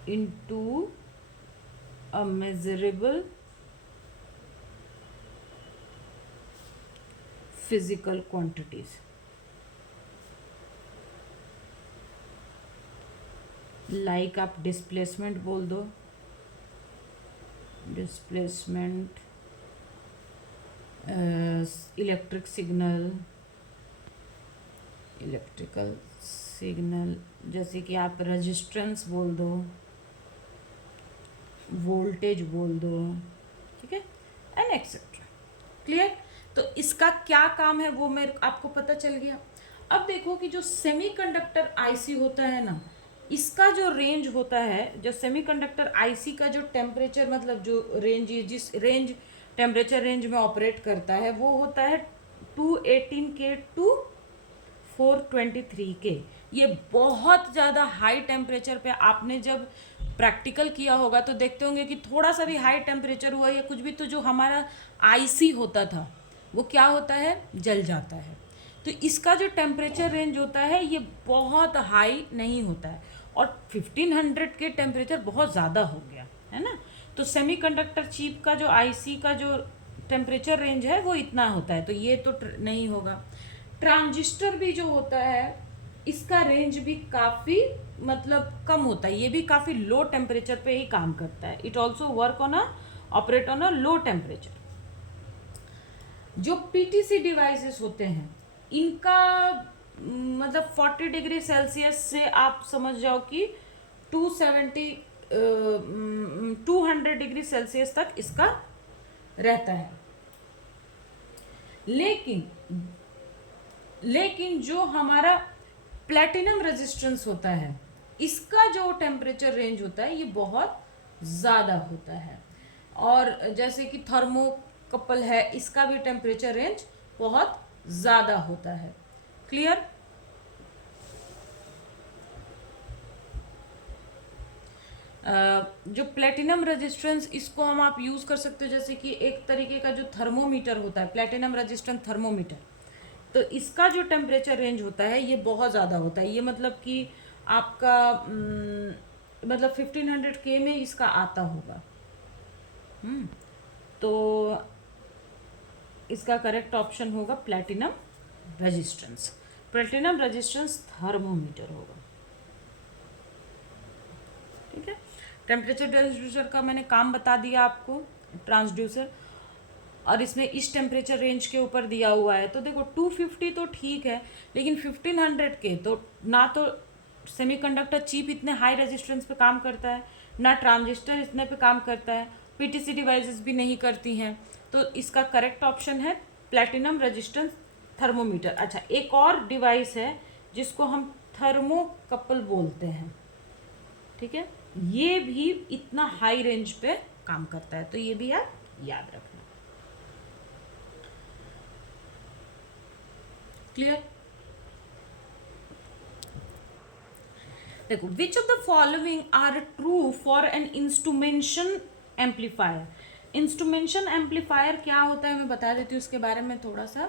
into a measurable physical quantities, like आप डिस्प्लेसमेंट बोल दो, डिस्प्लेसमेंट इलेक्ट्रिकल सिग्नल, जैसे कि आप रेजिस्टेंस बोल दो, वोल्टेज बोल दो, ठीक है, एंड एक्सेट्रा। क्लियर? तो इसका क्या काम है वो मेरे आपको पता चल गया। अब देखो कि जो सेमीकंडक्टर आईसी होता है ना, इसका जो रेंज होता है, जो सेमीकंडक्टर आईसी का जो टेम्परेचर, मतलब जो रेंज, जिस रेंज टेम्परेचर रेंज में ऑपरेट करता है, वो होता है 218 के टू 423 के। ये बहुत ज़्यादा हाई टेम्परेचर पे आपने जब प्रैक्टिकल किया होगा तो देखते होंगे कि थोड़ा सा भी हाई टेम्परेचर हुआ या कुछ भी, तो जो हमारा आईसी होता था वो क्या होता है, जल जाता है। तो इसका जो टेम्परेचर रेंज होता है ये बहुत हाई नहीं होता है, और 1500 के टेम्परेचर बहुत ज़्यादा हो गया है ना। तो सेमीकंडक्टर चिप का जो आईसी का जो टेम्परेचर रेंज है वो इतना होता है, तो ये तो नहीं होगा। ट्रांजिस्टर भी जो होता है इसका रेंज भी काफ़ी मतलब कम होता है, ये भी काफ़ी लो टेम्परेचर पे ही काम करता है। It also work on a operate on a low temperature. जो पीटीसी डिवाइसेस होते हैं इनका मतलब 40 डिग्री सेल्सियस से आप समझ जाओ कि 200 डिग्री सेल्सियस तक इसका रहता है। लेकिन जो हमारा प्लेटिनम रेजिस्टेंस होता है इसका जो टेम्परेचर रेंज होता है ये बहुत ज़्यादा होता है। और जैसे कि थर्मोकपल है, इसका भी टेम्परेचर रेंज बहुत ज़्यादा होता है। क्लियर? जो प्लेटिनम रेजिस्टेंस, इसको हम आप यूज़ कर सकते हो जैसे कि एक तरीके का जो थर्मोमीटर होता है, प्लेटिनम रेजिस्टेंस थर्मोमीटर, तो इसका जो टेम्परेचर रेंज होता है ये बहुत ज़्यादा होता है। ये मतलब कि आपका मतलब 1500 के में इसका आता होगा। तो इसका करेक्ट ऑप्शन होगा platinum resistance. Platinum resistance thermometer होगा। ठीक है, टेम्परेचर ट्रांसड्यूसर का मैंने काम बता दिया आपको, ट्रांसड्यूसर, और इसमें इस टेम्परेचर रेंज के ऊपर दिया हुआ है। तो देखो 250 तो ठीक है, लेकिन 1500 के तो ना तो सेमीकंडक्टर चिप इतने हाई रेजिस्टेंस पे काम करता है, ना ट्रांजिस्टर इतने पे काम करता है, पीटीसी डिवाइसेस भी नहीं करती हैं। तो इसका करेक्ट ऑप्शन है प्लेटिनम रेजिस्टेंस थर्मोमीटर। अच्छा, एक और डिवाइस है जिसको हम थर्मोकपल बोलते हैं, ठीक है, ये भी इतना हाई रेंज पे काम करता है, तो ये भी आप याद रखना। क्लियर? देखो, which of the following are true for an instrumentation amplifier. Instrumentation amplifier क्या होता है मैं बता देती हूँ उसके बारे में थोड़ा सा,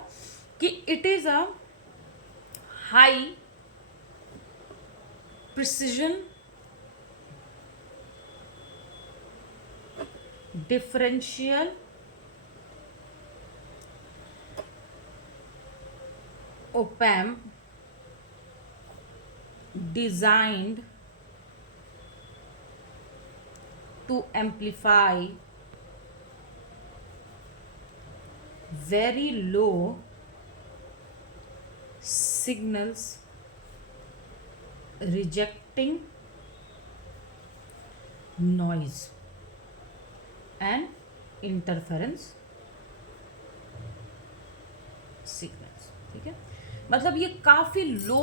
कि it is a high precision differential op-amp designed to amplify very low signals, rejecting noise and interference signals। ठीक है, मतलब ये काफ़ी लो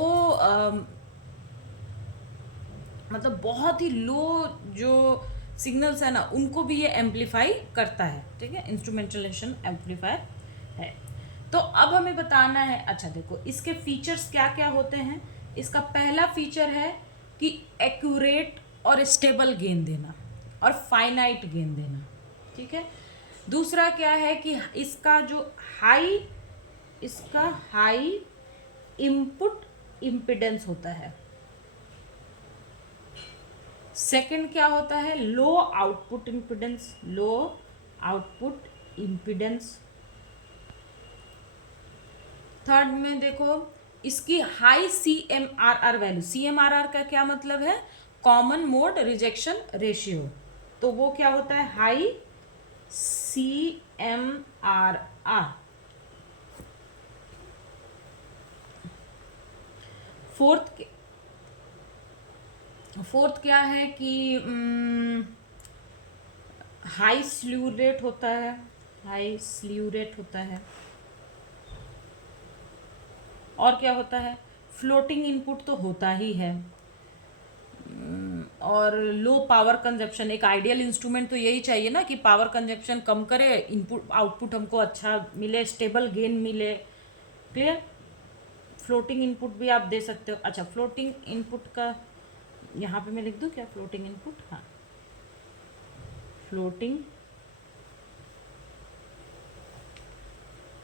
मतलब बहुत ही लो जो सिग्नल्स है ना उनको भी ये एम्पलीफाई करता है। ठीक है, इंस्ट्रूमेंटेशन एम्पलीफायर है। तो अब हमें बताना है, अच्छा देखो इसके फीचर्स क्या क्या होते हैं। इसका पहला फीचर है कि एक्यूरेट और स्टेबल गेन देना और फाइनाइट गेन देना। ठीक है, दूसरा क्या है कि इसका हाई इनपुट इम्पिडेंस होता है। सेकंड क्या होता है, लो आउटपुट इम्पिडेंस। थर्ड में देखो इसकी हाई CMRR वैल्यू। CMRR का क्या मतलब है, कॉमन मोड रिजेक्शन रेशियो। तो वो क्या होता है, हाई CMRR। फोर्थ क्या है कि हाई स्ल्यू रेट होता है, हाई स्ल्यू रेट होता है। और क्या होता है, फ्लोटिंग इनपुट तो होता ही है। और लो पावर कंजप्शन, एक आइडियल इंस्ट्रूमेंट तो यही चाहिए ना कि पावर कंजप्शन कम करे, इनपुट आउटपुट हमको अच्छा मिले, स्टेबल गेन मिले। क्लियर। फ्लोटिंग इनपुट भी आप दे सकते हो। अच्छा, फ्लोटिंग इनपुट का यहाँ पे मैं लिख दूँ क्या, फ्लोटिंग इनपुट, हाँ,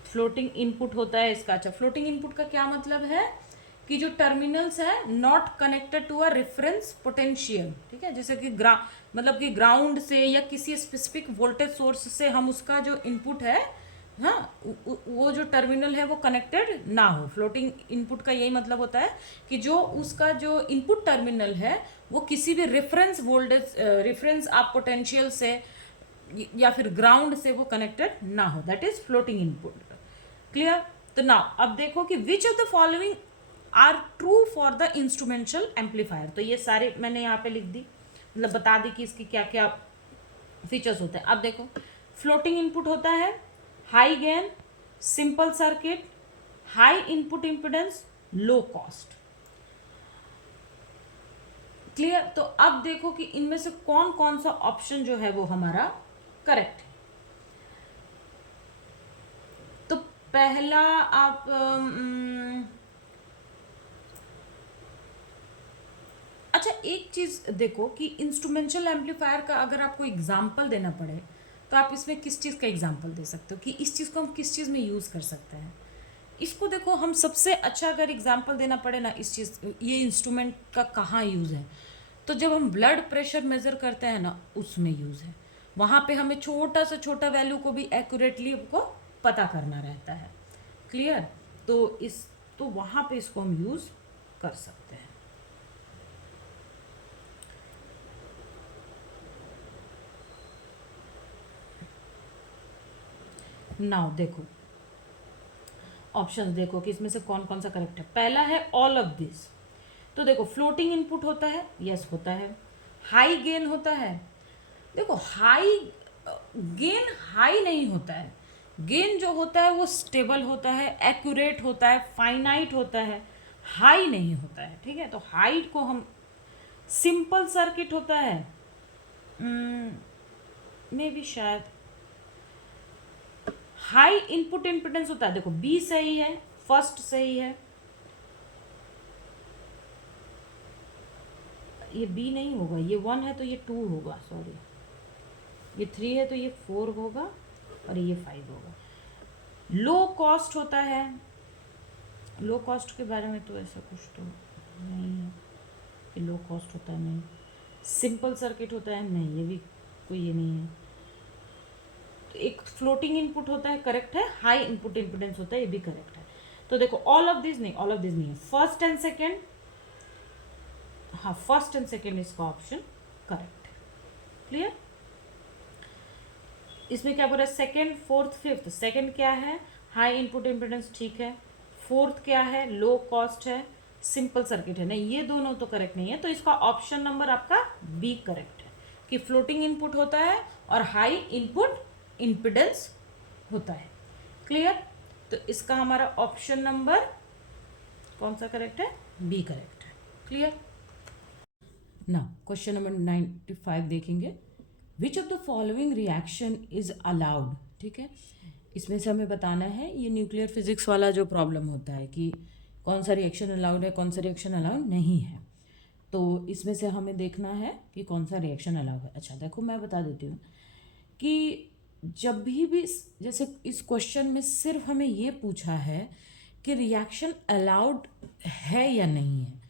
फ्लोटिंग इनपुट होता है इसका। अच्छा, फ्लोटिंग इनपुट का क्या मतलब है कि जो टर्मिनल्स है not connected to a reference potential, ठीक है, जैसे कि मतलब कि ग्राउंड से या किसी स्पेसिफिक वोल्टेज सोर्स से हम उसका जो इनपुट है, हाँ, वो जो टर्मिनल है वो कनेक्टेड ना हो। फ्लोटिंग इनपुट का यही मतलब होता है कि जो उसका जो इनपुट टर्मिनल है वो किसी भी रेफरेंस वोल्टेज, रेफरेंस आप पोटेंशियल से या फिर ग्राउंड से वो कनेक्टेड ना हो, that is floating input. Clear. तो नाउ अब देखो कि which of the following are true for the instrumental amplifier. तो ये सारे मैंने यहाँ पे लिख दी, मतलब बता दी कि इसकी क्या क्या फीचर्स होते हैं। अब देखो, फ्लोटिंग इनपुट होता है high gain, simple circuit, high input impedance, low cost. Clear. तो अब देखो कि इनमें से कौन कौन सा ऑप्शन जो है वो हमारा करेक्ट है। तो पहला आप अच्छा, एक चीज देखो कि इंस्ट्रूमेंटल एम्पलीफायर का अगर आपको एग्जाम्पल देना पड़े तो आप इसमें किस चीज़ का एग्जाम्पल दे सकते हो कि इस चीज़ को हम किस चीज़ में यूज़ कर सकते हैं। इसको देखो, हम सबसे अच्छा अगर एग्जाम्पल देना पड़े ना इस चीज़, ये इंस्ट्रूमेंट का कहाँ यूज़ है, तो जब हम ब्लड प्रेशर मेज़र करते हैं ना उसमें यूज़ है। वहाँ पे हमें छोटा से छोटा वैल्यू को भी एक्यूरेटली को पता करना रहता है। क्लियर। तो वहाँ पे इसको हम यूज़ कर सकते हैं। नाउ देखो ऑप्शंस, देखो कि इसमें से कौन कौन सा करेक्ट है। पहला है ऑल ऑफ दिस। तो देखो, फ्लोटिंग इनपुट होता है, यस होता है। हाई गेन होता है, देखो हाई गेन हाई नहीं होता है। गेन जो होता है वो स्टेबल होता है, एक्यूरेट होता है, फाइनाइट होता है, हाई नहीं होता है। ठीक है, तो हाई को हम, सिंपल सर्किट होता है, मे भी शायद हाई इनपुट इम्पिडेंस होता है। देखो बी सही है, फर्स्ट सही है, ये बी नहीं होगा, ये 1 है तो ये 2 होगा, सॉरी, ये 3 है तो ये 4 होगा और ये 5 होगा। लो कॉस्ट होता है, लो कॉस्ट के बारे में तो ऐसा कुछ तो नहीं है कि लो कॉस्ट होता है, नहीं। सिंपल सर्किट होता है, नहीं, ये भी कोई ये नहीं है। तो एक फ्लोटिंग इनपुट होता है, करेक्ट है। हाई इनपुट इम्पिडेंस होता है, ये भी करेक्ट है। तो देखो ऑल ऑफ दिस नहीं, ऑल ऑफ दिस नहीं है। फर्स्ट एंड सेकेंड, हाँ, फर्स्ट एंड सेकेंड इसका ऑप्शन करेक्ट है। क्लियर। इसमें क्या बोल रहा है, सेकेंड, फोर्थ, फिफ्थ। सेकेंड क्या है, हाई इनपुट इम्पिडेंस, ठीक है। फोर्थ क्या है, लो कॉस्ट है, सिंपल सर्किट है, नहीं, ये दोनों तो करेक्ट नहीं है। तो इसका ऑप्शन नंबर आपका बी करेक्ट है कि फ्लोटिंग इनपुट होता है और हाई इनपुट इम्पिडेंस होता है। क्लियर। तो इसका हमारा ऑप्शन नंबर कौन सा करेक्ट है, बी करेक्ट है। क्लियर। ना क्वेश्चन नंबर 95 देखेंगे। विच of the following reaction is allowed. ठीक है, इसमें से हमें बताना है, ये न्यूक्लियर फिजिक्स वाला जो प्रॉब्लम होता है कि कौन सा रिएक्शन अलाउड है, कौन सा रिएक्शन अलाउड नहीं है। तो इसमें से हमें देखना है कि कौन सा रिएक्शन अलाउड है। अच्छा देखो, मैं बता देती हूँ कि जब भी जैसे इस क्वेश्चन में सिर्फ हमें ये पूछा है कि रिएक्शन अलाउड है या नहीं है,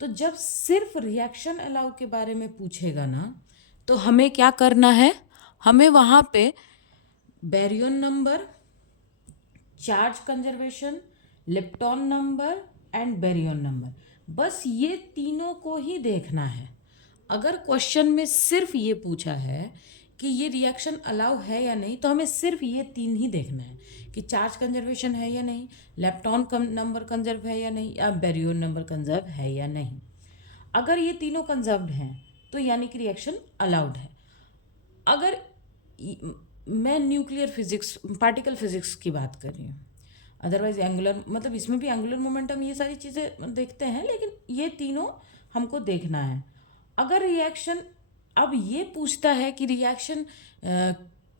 तो जब सिर्फ रिएक्शन अलाउ के बारे में पूछेगा ना, तो हमें क्या करना है, हमें वहाँ पे Baryon number, charge conservation, lepton number and Baryon number, बस ये तीनों को ही देखना है। अगर क्वेश्चन में सिर्फ ये पूछा है कि ये रिएक्शन अलाउ है या नहीं, तो हमें सिर्फ ये तीन ही देखना है कि चार्ज कंजर्वेशन है या नहीं, लेप्टॉन नंबर कंजर्व है या नहीं, या बेरियन नंबर कंजर्व है या नहीं। अगर ये तीनों कंजर्व्ड हैं तो यानी कि रिएक्शन अलाउड है। अगर मैं न्यूक्लियर फिजिक्स, पार्टिकल फिजिक्स की बात कर रही हूँ, अदरवाइज एंगुलर, मतलब इसमें भी एंगुलर मोमेंटम ये सारी चीज़ें देखते हैं, लेकिन ये तीनों हमको देखना है। अगर रिएक्शन, अब ये पूछता है कि रिएक्शन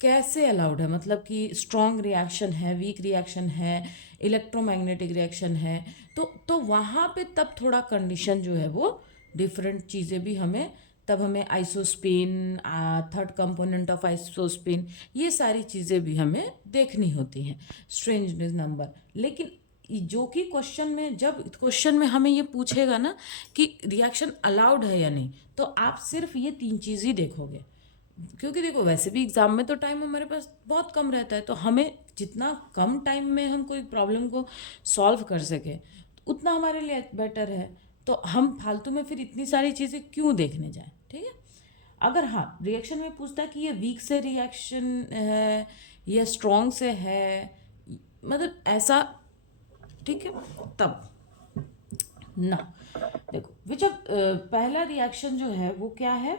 कैसे अलाउड है, मतलब कि स्ट्रॉन्ग रिएक्शन है, वीक रिएक्शन है, इलेक्ट्रोमैग्नेटिक रिएक्शन है, तो वहाँ पे तब थोड़ा कंडीशन जो है वो डिफरेंट चीज़ें भी हमें, तब हमें आइसोस्पेन, थर्ड कंपोनेंट ऑफ आइसोस्पेन, ये सारी चीज़ें भी हमें देखनी होती हैं, स्ट्रेंजनेस नंबर। लेकिन जो कि क्वेश्चन में, जब क्वेश्चन में हमें ये पूछेगा ना कि रिएक्शन अलाउड है या नहीं, तो आप सिर्फ ये तीन चीज़ ही देखोगे, क्योंकि देखो वैसे भी एग्ज़ाम में तो टाइम हमारे पास बहुत कम रहता है, तो हमें जितना कम टाइम में हम कोई प्रॉब्लम को सॉल्व कर सके उतना हमारे लिए बेटर है। तो हम फालतू में फिर इतनी सारी चीज़ें क्यों देखने जाएं, ठीक है। अगर हाँ रिएक्शन में पूछता है कि ये वीक से रिएक्शन है या स्ट्रॉन्ग से है, मतलब ऐसा, ठीक है, तब ना देखो विच ऑफ पहला रिएक्शन जो है वो क्या है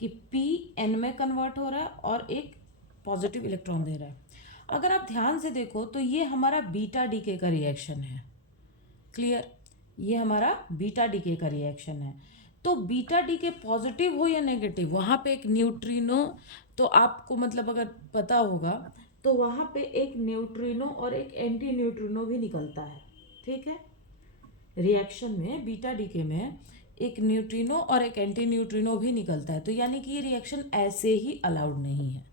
कि P N में कन्वर्ट हो रहा है और एक पॉजिटिव इलेक्ट्रॉन दे रहा है। अगर आप ध्यान से देखो तो ये हमारा बीटा डीके का रिएक्शन है, क्लियर, ये हमारा बीटा डीके का रिएक्शन है। तो बीटा डीके पॉजिटिव हो या नेगेटिव, वहाँ पे एक न्यूट्रिनो, तो आपको मतलब अगर पता होगा तो वहाँ पे एक न्यूट्रिनो और एक एंटी न्यूट्रिनो भी निकलता है, ठीक है। रिएक्शन में बीटा डीके में एक न्यूट्रिनो और एक एंटी न्यूट्रिनो भी निकलता है, तो यानी कि ये रिएक्शन ऐसे ही अलाउड नहीं है।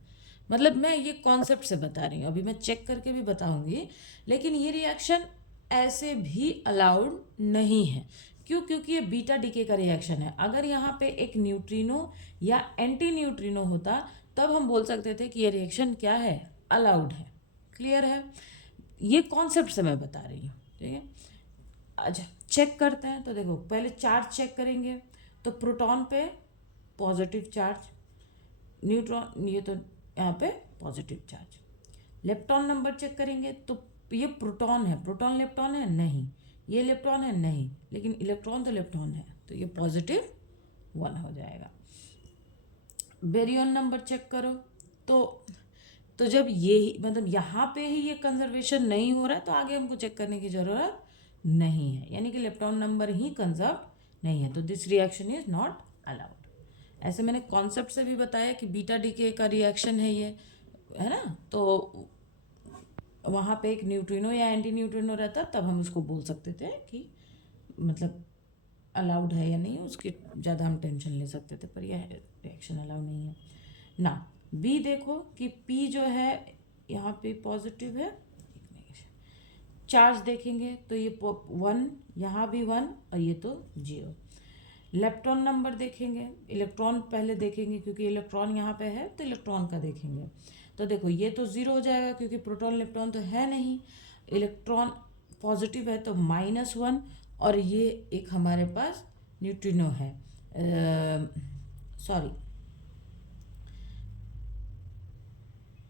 मतलब मैं ये कॉन्सेप्ट से बता रही हूँ, अभी मैं चेक करके भी बताऊंगी, लेकिन ये रिएक्शन ऐसे भी अलाउड नहीं है। क्यों? क्योंकि ये बीटा डीके का रिएक्शन है। अगर यहाँ पे एक न्यूट्रिनो या एंटी न्यूट्रिनो होता तब हम बोल सकते थे कि ये रिएक्शन क्या है, अलाउड है। क्लियर है? ये कॉन्सेप्ट से मैं बता रही हूँ, ठीक है। अच्छा चेक करते हैं, तो देखो पहले चार्ज चेक करेंगे, तो प्रोटॉन पे पॉजिटिव चार्ज, न्यूट्रॉन, ये तो यहाँ पे positive charge. Lepton number check करेंगे तो ये प्रोटॉन है, प्रोटॉन लेप्टॉन है नहीं, ये लेप्टॉन है नहीं, लेकिन इलेक्ट्रॉन तो लेप्टॉन है, तो ये +1 हो जाएगा। बेरियन नंबर चेक करो, तो जब ये मतलब यहाँ पे ही ये कंजर्वेशन नहीं हो रहा है, तो आगे हमको चेक करने की ज़रूरत नहीं है, यानी कि लेप्टॉन नंबर ही कंजर्व नहीं है, तो this reaction is not allowed. ऐसे मैंने कॉन्सेप्ट से भी बताया कि बीटा डीके का रिएक्शन है ये, है ना, तो वहाँ पे एक न्यूट्रिनो या एंटी न्यूट्रिनो रहता तब हम उसको बोल सकते थे कि मतलब अलाउड है या नहीं, उसकी ज़्यादा हम टेंशन ले सकते थे, पर यह रिएक्शन अलाउड नहीं है ना। बी देखो कि पी जो है यहाँ पे पॉजिटिव है, चार्ज देखेंगे तो ये 1, यहाँ भी 1 और ये तो 0। लेप्टॉन नंबर देखेंगे, इलेक्ट्रॉन पहले देखेंगे क्योंकि इलेक्ट्रॉन यहाँ पे है, तो इलेक्ट्रॉन का देखेंगे, तो देखो ये तो 0 हो जाएगा क्योंकि प्रोटॉन लेप्टॉन तो है नहीं, इलेक्ट्रॉन पॉजिटिव है तो -1, और ये एक हमारे पास न्यूट्रिनो है, सॉरी,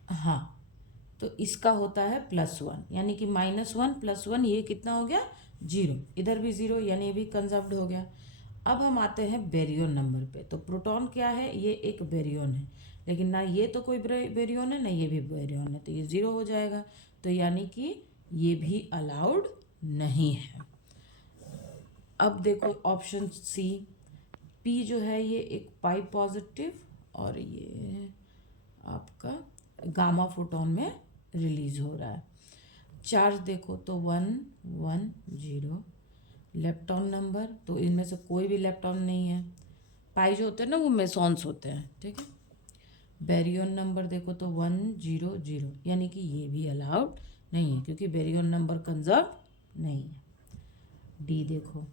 हाँ, तो इसका होता है +1, यानी कि -1 +1 ये कितना हो गया, 0, इधर भी 0, यानी ये भी कंजर्व्ड हो गया। अब हम आते हैं बेरियन नंबर पे, तो प्रोटॉन क्या है, ये एक बेरियन है, लेकिन ना ये तो कोई बेरियन है ना ये भी बेरियन है, तो ये 0 हो जाएगा, तो यानी कि ये भी अलाउड नहीं है। अब देखो ऑप्शन सी, पी जो है ये एक पाई पॉजिटिव और ये आपका गामा फोटोन में रिलीज हो रहा है। चार्ज देखो तो 1 1 0, लेप्टॉन नंबर तो इनमें से कोई भी लेप्टॉन नहीं है, पाई जो होते हैं ना वो मेसॉन्स होते हैं, ठीक है। बेरियन नंबर देखो तो 1 0 0, यानी कि ये भी अलाउड नहीं है क्योंकि बेरियन नंबर कंजर्व नहीं है। डी देखो,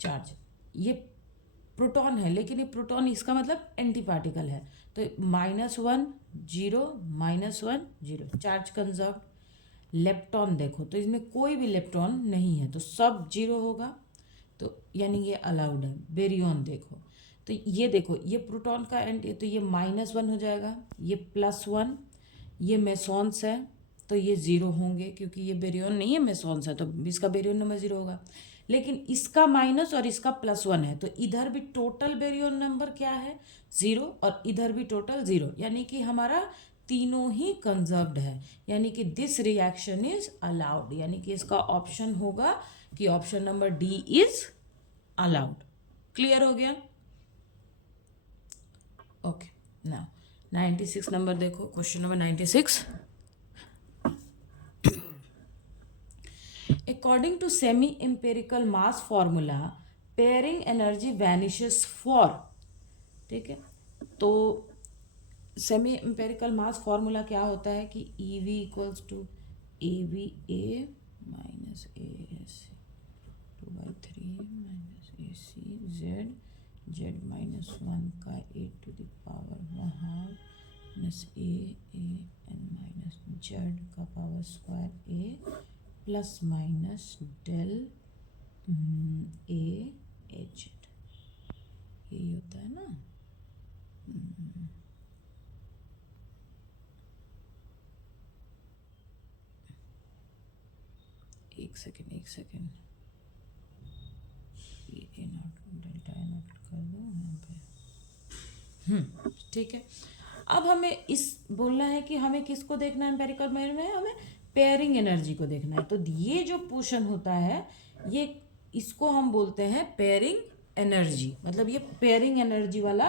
चार्ज, ये प्रोटॉन है, लेकिन ये प्रोटॉन इसका मतलब एंटी पार्टिकल है, तो -1 0 -1 0, चार्ज कंजर्व। लेप्टॉन देखो तो इसमें कोई भी लेप्टॉन नहीं है, तो सब 0 होगा, तो यानी ये अलाउड है। बेरियन देखो, तो ये देखो, ये प्रोटॉन का एंटी, तो ये -1 हो जाएगा, ये +1, ये मेसॉन्स है तो ये 0 होंगे, क्योंकि ये बेरियन नहीं है, मेसॉन्स है, तो इसका बेरियन नंबर 0 होगा। लेकिन इसका माइनस और इसका +1 है, तो इधर भी टोटल बेरियन नंबर क्या है, 0, और इधर भी टोटल 0, यानी कि हमारा तीनों ही कंजर्व्ड है, यानी कि दिस रिएक्शन इज अलाउड, यानी कि इसका ऑप्शन होगा कि option number D is allowed. Clear हो गया? ओके, नाउ 96 नंबर देखो, question number 96। According to semi-empirical mass formula, pairing energy vanishes for, ठीक है, तो सेमी एम्पेरिकल मास फॉर्मूला क्या होता है कि E V equals to A V A minus A S 2/3 minus A C Z, Z -1 का A to the power minus A N minus Z का power square A plus minus del A H, यही होता है ना। एक second, ये A naught delta A naught कर दो यहाँ पे। ठीक है, अब हमें इस बोलना है कि हमें किसको देखना है एम्पेरिकल मेथड में, हमें पेयरिंग एनर्जी को देखना है। तो ये जो पोर्शन होता है, ये इसको हम बोलते हैं पेयरिंग एनर्जी, मतलब ये पेयरिंग एनर्जी वाला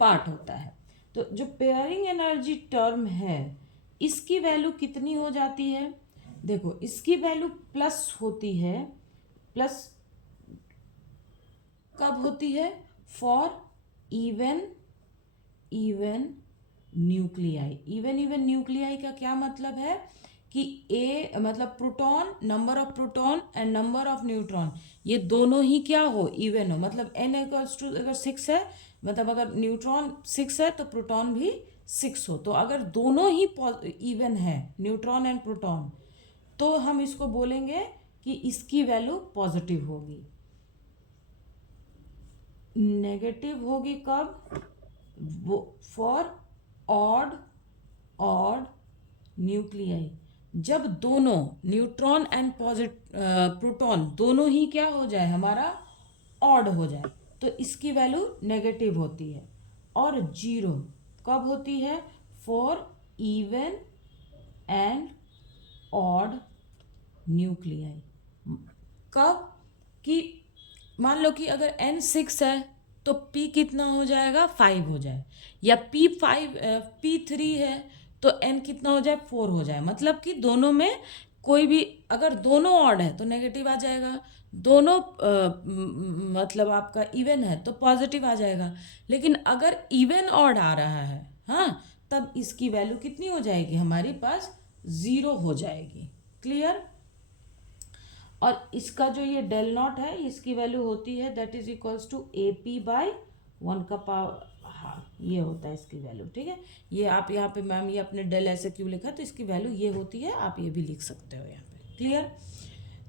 पार्ट होता है। तो जो पेयरिंग एनर्जी टर्म है, इसकी वैल्यू कितनी हो जाती है, देखो इसकी वैल्यू प्लस होती है, प्लस कब होती है, for even nuclei. Even nuclei का क्या मतलब है कि ए मतलब proton, number of proton and number of neutron, ये दोनों ही क्या हो, इवन हो। मतलब n इक्वल्स टू अगर 6 है, मतलब अगर न्यूट्रॉन 6 है तो प्रोटॉन भी 6 हो, तो अगर दोनों ही इवन है, न्यूट्रॉन एंड प्रोटॉन, तो हम इसको बोलेंगे कि इसकी वैल्यू पॉजिटिव होगी। नेगेटिव होगी कब, वो फॉर ऑड न्यूक्लियाई, जब दोनों न्यूट्रॉन एंड प्रोटॉन दोनों ही क्या हो जाए, हमारा ऑड हो जाए, तो इसकी वैल्यू नेगेटिव होती है। और 0 कब होती है, for even and odd nuclei. कब कि मान लो कि अगर n 6 है तो p कितना हो जाएगा, 5 हो जाए, या p 3 है तो n कितना हो जाए, 4 हो जाए। मतलब कि दोनों में कोई भी, अगर दोनों ऑड है तो नेगेटिव आ जाएगा, दोनों मतलब आपका इवन है तो पॉजिटिव आ जाएगा। लेकिन अगर इवन ऑड आ रहा है, हाँ, तब इसकी वैल्यू कितनी हो जाएगी, हमारे पास 0 हो जाएगी। क्लियर? और इसका जो ये डेल नॉट है, इसकी वैल्यू होती है that is equals to AP/1 का पावर, हाँ ये होता है इसकी वैल्यू। ठीक है, ये आप यहाँ पे, मैम ये अपने डेल ऐसे क्यों लिखा, तो इसकी वैल्यू ये होती है, आप ये भी लिख सकते हो यहाँ पे। क्लियर?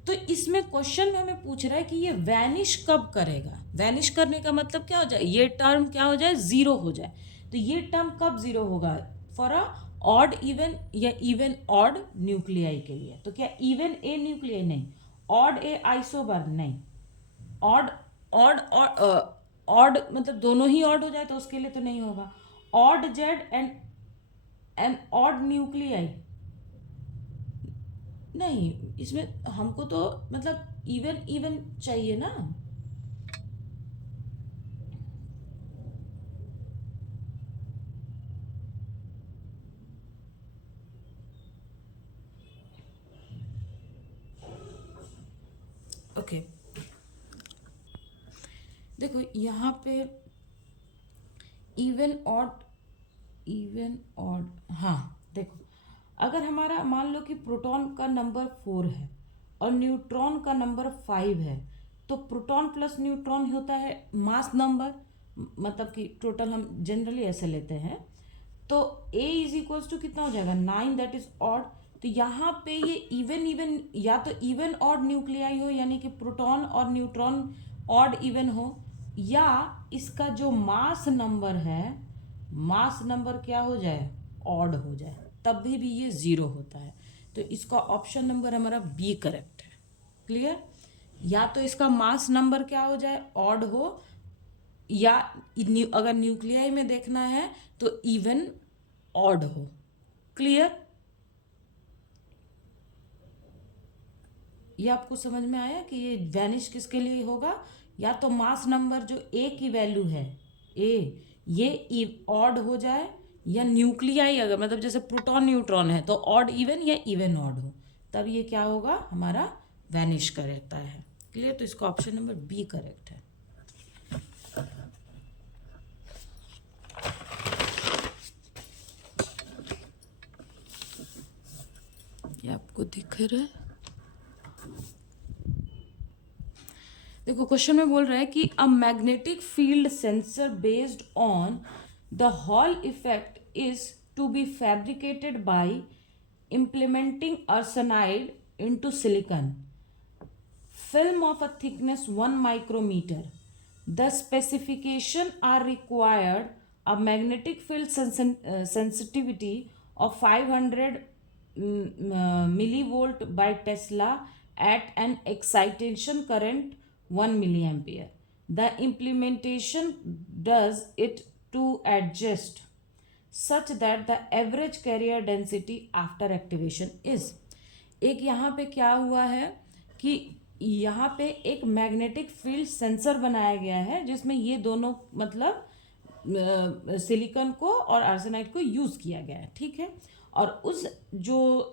तो इसमें क्वेश्चन में हमें पूछ रहा है कि ये वैनिश कब करेगा। वैनिश करने का मतलब क्या हो जाए, ये टर्म क्या हो जाए, 0 हो जाए। तो ये टर्म कब 0 होगा, फॉर अ ऑड इवन या इवन ऑड न्यूक्लियाई के लिए। तो क्या इवन ए न्यूक्लियाई, नहीं, ऑड ए आइसोबर, नहीं, ऑड ऑड ऑड मतलब दोनों ही ऑड हो जाए तो उसके लिए तो नहीं होगा। Odd Z and odd nuclei, नहीं, इसमें हमको तो मतलब इवन चाहिए ना। ओके, देखो यहाँ पे इवन ऑड, हाँ देखो, अगर हमारा मान लो कि प्रोटॉन का नंबर 4 है और न्यूट्रॉन का नंबर 5 है, तो प्रोटॉन प्लस न्यूट्रॉन होता है मास नंबर, मतलब कि टोटल हम जनरली ऐसे लेते हैं। तो A इज इक्वल्स टू कितना हो जाएगा, 9, दैट इज ऑड। तो यहाँ पे ये इवन या तो इवन ऑड न्यूक्लियाई हो, यानी कि प्रोटॉन और न्यूट्रॉन ऑड इवन हो, या इसका जो मास नंबर है, मास नंबर क्या हो जाए, ऑड हो जाए, तब भी ये ज़ीरो होता है। तो इसका ऑप्शन नंबर हमारा बी करेक्ट है। क्लियर? या तो इसका मास नंबर क्या हो जाए, ऑड हो, या अगर न्यूक्लियाई में देखना है तो इवन ऑड हो। क्लियर? ये आपको समझ में आया कि ये वैनिश किसके लिए होगा, या तो मास नंबर जो ए की वैल्यू है, ए, ये ऑड हो जाए, या न्यूक्लियाई अगर मतलब जैसे प्रोटॉन न्यूट्रॉन है तो ऑड इवन या इवन ऑड हो, तब ये क्या होगा, हमारा वैनिश करता है। क्लियर? तो इसका ऑप्शन नंबर बी करेक्ट है। ये आपको दिख रहा है? देखो क्वेश्चन में बोल रहा है कि a magnetic field sensor based on the Hall effect is to be fabricated by implementing arsenide into silicon film of a thickness 1 micrometer. The specification are required a magnetic field sensitivity of 500 millivolt by Tesla at an excitation current 1 milliampere. The implementation does it to adjust such that the average carrier density after activation is। एक यहाँ पे क्या हुआ है कि यहाँ पे एक मैग्नेटिक फील्ड सेंसर बनाया गया है जिसमें ये दोनों मतलब सिलिकॉन को और आर्सेनाइड को यूज़ किया गया है। ठीक है? और उस जो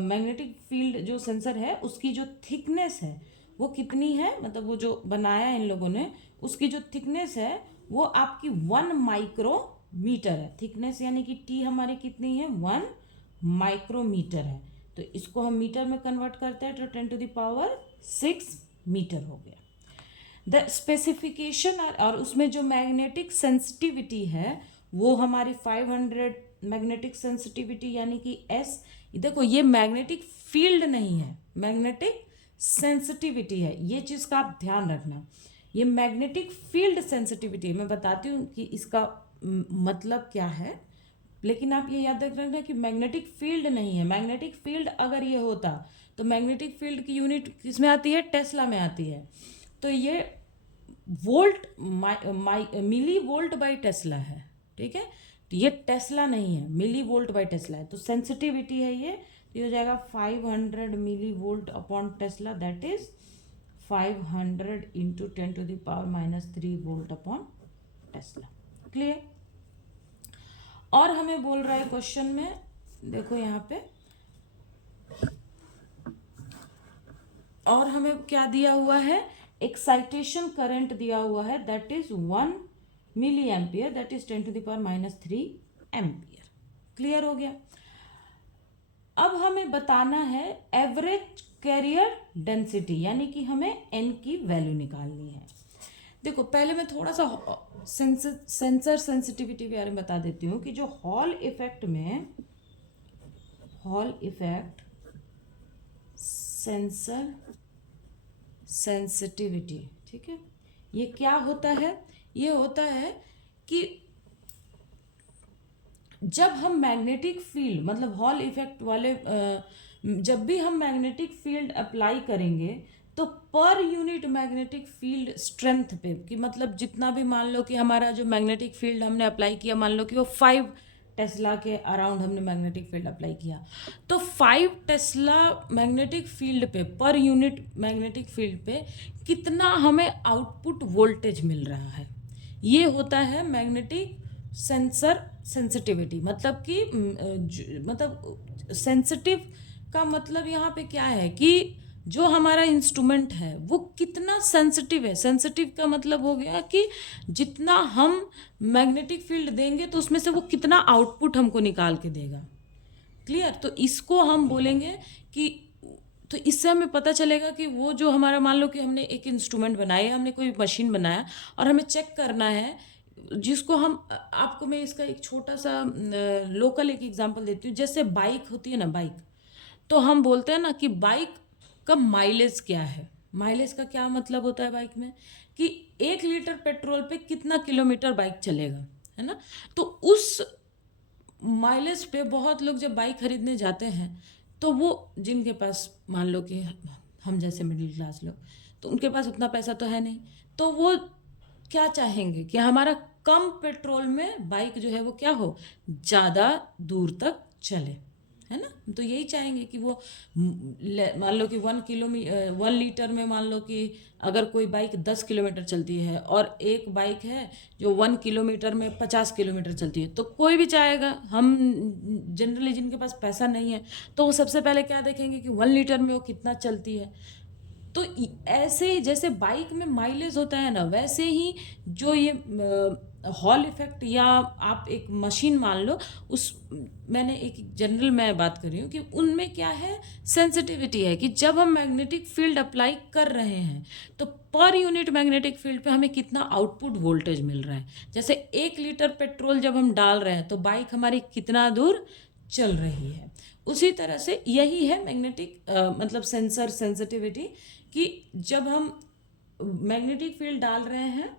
मैग्नेटिक फील्ड जो सेंसर है उसकी जो थिकनेस है वो कितनी है, मतलब वो जो बनाया है इन लोगों ने, उसकी जो थिकनेस है वो आपकी 1 माइक्रोमीटर है। थिकनेस यानी कि टी हमारी कितनी है, 1 माइक्रोमीटर है। तो इसको हम मीटर में कन्वर्ट करते हैं तो 10⁶ मीटर हो गया। द स्पेसिफिकेशन और उसमें जो मैग्नेटिक सेंसिटिविटी है वो हमारी 500 मैग्नेटिक सेंसिटिविटी यानी कि एस। देखो ये मैग्नेटिक फील्ड नहीं है, मैग्नेटिक सेंसिटिविटी है, ये चीज़ का आप ध्यान रखना। ये मैग्नेटिक फील्ड सेंसिटिविटी मैं बताती हूँ कि इसका मतलब क्या है, लेकिन आप ये याद रखना कि मैग्नेटिक फील्ड नहीं है। मैग्नेटिक फील्ड अगर ये होता तो मैग्नेटिक फील्ड की यूनिट किस में आती है, टेस्ला में आती है। तो ये volt millivolt by tesla है। ठीक है? तो ये टेस्ला नहीं है, मिली वोल्ट बाई टेस्ला है। तो सेंसिटिविटी है ये, तो ये हो जाएगा 500 millivolt upon tesla, that is 500 into 10⁻³ volt upon tesla. Clear? और हमें बोल रहा है क्वेश्चन में, देखो यहाँ पे, और हमें क्या दिया हुआ है, एक्साइटेशन करंट दिया हुआ है, that is 1 milliampere, that is 10⁻³ ampere. Clear हो गया? अब हमें बताना है एवरेज कैरियर डेंसिटी, यानी कि हमें एन की वैल्यू निकालनी है। देखो पहले मैं थोड़ा सा सेंसर सेंसिटिविटी के बारे में बता देती हूँ कि जो हॉल इफेक्ट में, हॉल इफेक्ट सेंसर सेंसिटिविटी, ठीक है, ये क्या होता है, ये होता है कि जब हम मैग्नेटिक फील्ड मतलब हॉल इफेक्ट वाले जब भी हम मैग्नेटिक फील्ड अप्लाई करेंगे तो per unit magnetic field strength पे, कि मतलब जितना भी मान लो कि हमारा जो मैग्नेटिक फील्ड हमने अप्लाई किया, मान लो कि वो 5 टेस्ला के अराउंड हमने मैग्नेटिक फील्ड अप्लाई किया, तो 5 टेस्ला मैग्नेटिक फील्ड पे, पर यूनिट मैग्नेटिक फील्ड पे कितना हमें आउटपुट वोल्टेज मिल रहा है, ये होता है मैग्नेटिक सेंसर सेंसिटिविटी। मतलब कि मतलब सेंसिटिव का मतलब यहाँ पे क्या है कि जो हमारा इंस्ट्रूमेंट है वो कितना सेंसिटिव है। सेंसिटिव का मतलब हो गया कि जितना हम मैग्नेटिक फील्ड देंगे तो उसमें से वो कितना आउटपुट हमको निकाल के देगा। क्लियर? तो इसको हम बोलेंगे कि, तो इससे हमें पता चलेगा कि वो जो हमारा, मान लो कि हमने एक इंस्ट्रूमेंट बनाया, हमने कोई मशीन बनाया और हमें चेक करना है, जिसको हम, आपको मैं इसका एक छोटा सा लोकल एक एग्जांपल देती हूँ। जैसे बाइक होती है ना, बाइक, तो हम बोलते हैं ना कि बाइक का माइलेज क्या है। माइलेज का क्या मतलब होता है बाइक में, कि 1 लीटर पेट्रोल पे कितना किलोमीटर बाइक चलेगा, है ना। तो उस माइलेज पे बहुत लोग जब बाइक खरीदने जाते हैं तो वो जिनके पास मान लो कि हम जैसे मिडिल क्लास लोग, तो उनके पास उतना पैसा तो है नहीं, तो वो क्या चाहेंगे कि हमारा कम पेट्रोल में बाइक जो है वो क्या हो, ज़्यादा दूर तक चले, है ना। तो यही चाहेंगे कि वो मान लो कि 1 लीटर में मान लो कि अगर कोई बाइक 10 किलोमीटर चलती है और एक बाइक है जो 1 किलोमीटर में 50 किलोमीटर चलती है, तो कोई भी चाहेगा, हम जनरली जिनके पास पैसा नहीं है तो वो सबसे पहले क्या देखेंगे कि 1 लीटर में वो कितना चलती है। तो ऐसे ही जैसे बाइक में माइलेज होता है ना, वैसे ही जो ये हॉल इफेक्ट या आप एक मशीन मान लो, उस मैंने एक जनरल मैं बात कर रही हूँ कि उनमें क्या है, सेंसिटिविटी है कि जब हम मैग्नेटिक फील्ड अप्लाई कर रहे हैं तो पर यूनिट मैग्नेटिक फील्ड पे हमें कितना आउटपुट वोल्टेज मिल रहा है। जैसे 1 लीटर पेट्रोल जब हम डाल रहे हैं तो बाइक हमारी कितना दूर चल रही है, उसी तरह से यही है मैग्नेटिक मतलब सेंसर सेंसिटिविटी, कि जब हम मैग्नेटिक फील्ड डाल रहे हैं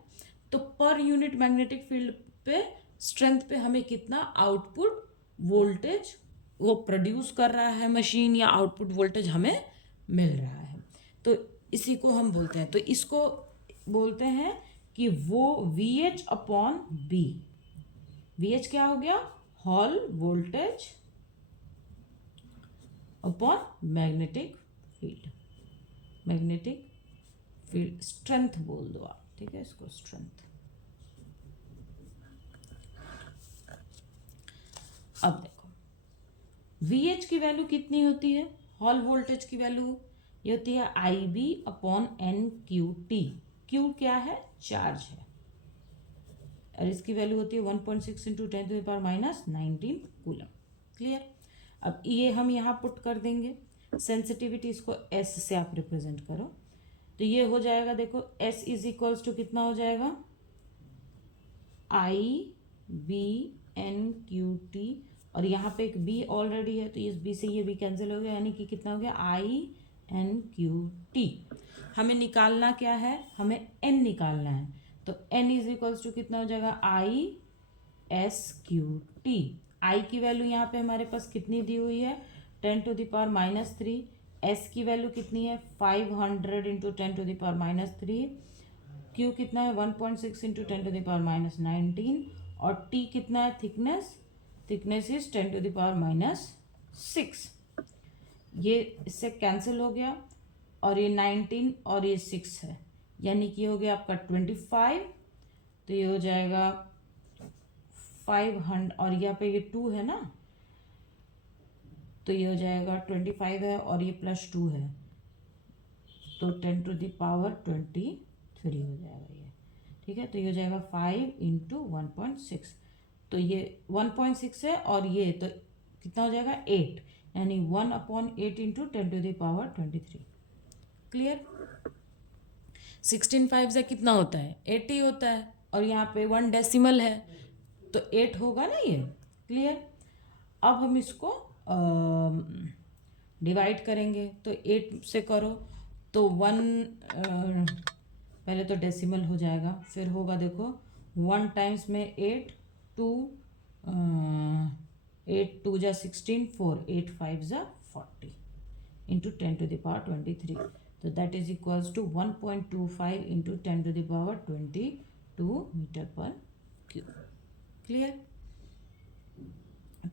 तो पर यूनिट मैग्नेटिक फील्ड पे स्ट्रेंथ पे हमें कितना आउटपुट वोल्टेज वो प्रोड्यूस कर रहा है मशीन, या आउटपुट वोल्टेज हमें मिल रहा है। तो इसी को हम बोलते हैं, तो इसको बोलते हैं कि वो VH अपॉन B। VH क्या हो गया, hall voltage upon magnetic field, magnetic field strength बोल दो आप, ठीक है, इसको स्ट्रेंथ। अब देखो VH की वैल्यू कितनी होती है, हॉल वोल्टेज की वैल्यू ये होती है IB अपॉन NQT। Q क्या है, चार्ज है, और इसकी वैल्यू होती है 1.6 इंटू 10⁻⁻19 कूलम। क्लियर। अब ये हम यहाँ पुट कर देंगे, सेंसिटिविटी इसको S से आप रिप्रेजेंट करो, तो ये हो जाएगा, देखो S इज इक्वल्स टू कितना हो जाएगा, IBNQT, और यहाँ पे एक B ऑलरेडी है तो इस B से ये B कैंसिल हो गया, यानी कि कितना हो गया INQT। हमें निकालना क्या है, हमें N निकालना है, तो N इज इक्वल्स टू कितना हो जाएगा ISQT। I की वैल्यू यहाँ पे हमारे पास कितनी दी हुई है, 10⁻³ S की वैल्यू कितनी है 500 इंटू 10⁻³ Q कितना है 1.6 इंटू 10⁻⁻19 और T कितना है थिकनेस इज 10⁻⁻6। ये इससे कैंसिल हो गया और ये 19 और ये 6 है, यानी कि हो गया आपका 25, तो ये हो जाएगा 500 और यहाँ पे ये 2 है ना, तो ये हो जाएगा 25 है और ये +2 है, तो 10⁻23 हो जाएगा ये, ठीक है। तो ये हो जाएगा 5 इंटू 1.6, तो ये 1.6 है और ये तो कितना हो जाएगा 8, यानी 1/8 इंटू 10⁻23। क्लियर। 16 से कितना होता है 80 होता है, और यहाँ पे 1 डेसिमल है तो 8 होगा ना ये। क्लियर। अब हम इसको डिवाइड करेंगे, तो 8 से करो तो 1 पहले तो डेसिमल हो जाएगा, फिर होगा देखो 1 टाइम्स में 8 2 8 2 जा 16 4 8 5 जा 40 इंटू 10⁻23, तो that is equals to 1.25 into 10⁻22 metre per cube. Clear.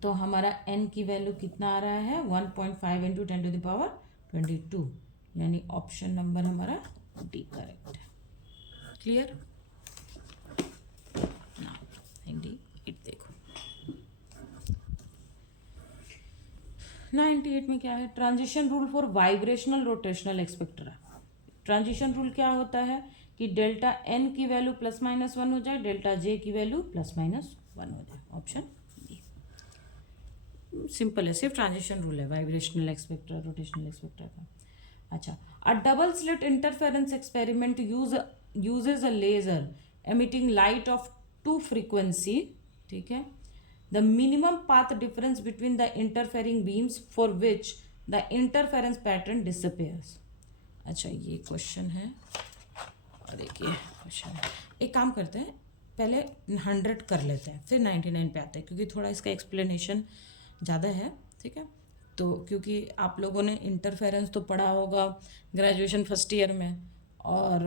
तो हमारा n की वैल्यू कितना आ रहा है 1.5 इंटू 10⁻22, यानी ऑप्शन नंबर हमारा डी करेक्ट है। क्लियर। ना 98 देखो 98 में क्या है, transition rule for vibrational rotational spectra. Transition rule क्या होता है कि डेल्टा n की वैल्यू +-1 हो जाए, डेल्टा j की वैल्यू +-1 हो जाए, ऑप्शन डी। सिंपल है, सिर्फ ट्रांजिशन रूल है वाइब्रेशनल एक्सपेक्टरा रोटेशनल एक्सपेक्टरा का। अच्छा, अ double slit interference experiment uses a laser emitting light of 2 frequency, ठीक है, the minimum path difference between the interfering beams for which the interference pattern disappears। अच्छा, ये question है देखिए क्वेश्चन, एक काम करते हैं, पहले 100 कर लेते हैं, फिर 99 पे आते हैं, क्योंकि थोड़ा इसका एक्सप्लेनेशन ज़्यादा है, ठीक है। तो क्योंकि आप लोगों ने इंटरफेरेंस तो पढ़ा होगा ग्रेजुएशन फर्स्ट ईयर में, और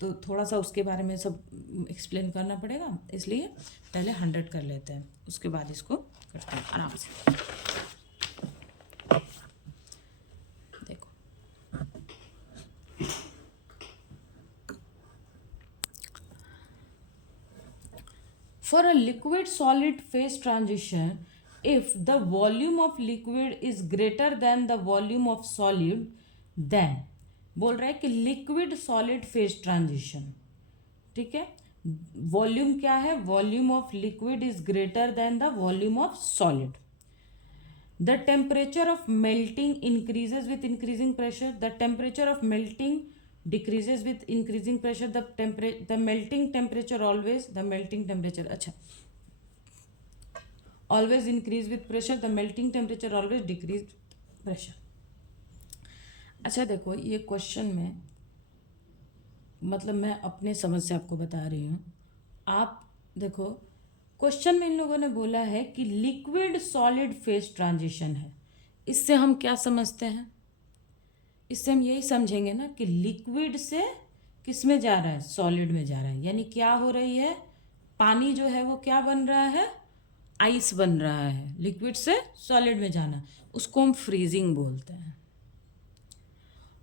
तो थोड़ा सा उसके बारे में सब एक्सप्लेन करना पड़ेगा, इसलिए पहले 100 कर लेते हैं, उसके बाद इसको करते हैं आराम से। देखो, for a liquid solid phase transition, if the volume of liquid is greater than the volume of solid, then बोल रहा है कि लिक्विड सॉलिड फेज ट्रांजिशन, ठीक है। वॉल्यूम क्या है, volume of liquid is greater than the volume of solid. The temperature of melting increases with increasing pressure, the temperature of melting decreases with increasing pressure, the melting temperature अच्छा, always increase with pressure, the melting temperature always decrease with pressure। अच्छा देखो, ये question में मतलब मैं अपने समझ से आपको बता रही हूँ। आप देखो, क्वेश्चन में इन लोगों ने बोला है कि लिक्विड सॉलिड फेज ट्रांजिशन है। इससे हम क्या समझते हैं, इससे हम यही समझेंगे ना कि लिक्विड से किस में जा रहा है, सॉलिड में जा रहा है। यानी क्या हो रही है, पानी जो है वो क्या बन रहा है, आइस बन रहा है। लिक्विड से सॉलिड में जाना, उसको हम फ्रीजिंग बोलते हैं।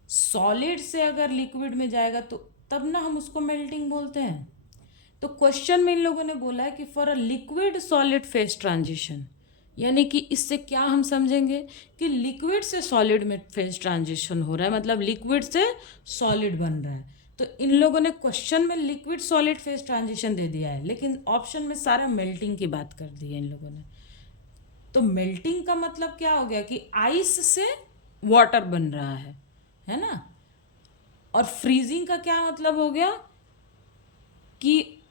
सॉलिड से अगर लिक्विड में जाएगा तो तब ना हम उसको मेल्टिंग बोलते हैं। तो क्वेश्चन में इन लोगों ने बोला है कि for a liquid solid phase transition, यानी कि इससे क्या हम समझेंगे कि लिक्विड से सॉलिड में फेज ट्रांजिशन हो रहा है, मतलब लिक्विड से सॉलिड बन रहा है। तो इन लोगों ने क्वेश्चन में लिक्विड सॉलिड फेज ट्रांजिशन दे दिया है, लेकिन ऑप्शन में सारा मेल्टिंग की बात कर दी है इन लोगों ने। तो मेल्टिंग का मतलब क्या हो गया कि आइस से वाटर बन रहा है ना। और फ्रीजिंग का क्या मतलब हो गया कि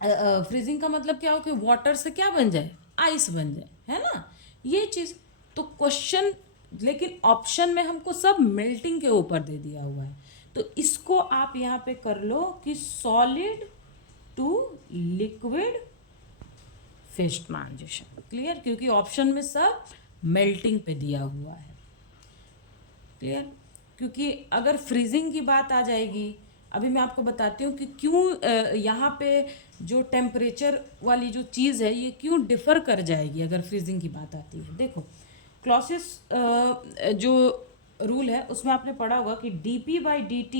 फ्रीजिंग का मतलब क्या हो कि वाटर से क्या बन जाए, आइस बन जाए, है ना, ये चीज़। तो क्वेश्चन, लेकिन ऑप्शन में हमको सब मेल्टिंग के ऊपर दे दिया हुआ है। तो इसको आप यहाँ पे कर लो कि solid to liquid phase transition. Clear, क्योंकि ऑप्शन में सब मेल्टिंग पे दिया हुआ है। क्लियर, क्योंकि अगर फ्रीजिंग की बात आ जाएगी, अभी मैं आपको बताती हूँ कि क्यों यहाँ पे जो टेम्परेचर वाली जो चीज़ है ये क्यों डिफ़र कर जाएगी अगर फ्रीजिंग की बात आती है। देखो, क्लॉसियस जो रूल है उसमें आपने पढ़ा होगा कि dp/dt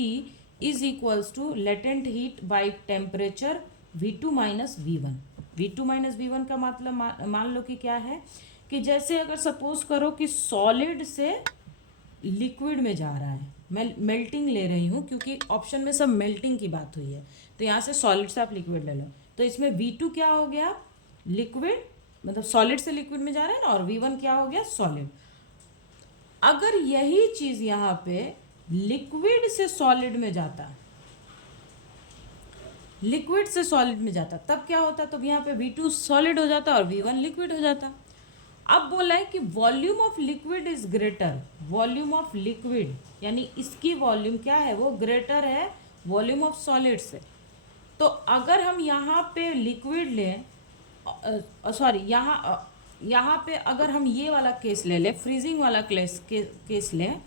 is equals to latent heat by temperature V2 minus V1। V2 minus V1 का मतलब मान लो कि क्या है कि जैसे अगर सपोज करो कि सॉलिड से लिक्विड में जा रहा है, मैं मेल्टिंग ले रही हूँ क्योंकि ऑप्शन में सब मेल्टिंग की बात हुई है, तो यहाँ से सॉलिड से आप लिक्विड ले लो। तो इसमें V2 क्या हो गया, लिक्विड, मतलब सॉलिड से लिक्विड में जा रहा है ना, और V1 क्या हो गया, सॉलिड। अगर यही चीज़ यहाँ पे लिक्विड से सॉलिड में जाता, लिक्विड से सॉलिड में जाता, तब क्या होता, तो यहाँ पे V2 सॉलिड हो जाता और V1 लिक्विड हो जाता। अब बोला है कि volume of liquid is greater, volume of liquid यानी इसकी वॉल्यूम क्या है, वो ग्रेटर है वॉल्यूम ऑफ सॉलिड से। तो अगर हम यहाँ पे लिक्विड लें, सॉरी यहाँ पे अगर हम ये वाला केस ले लें, फ्रीजिंग वाला केस लें,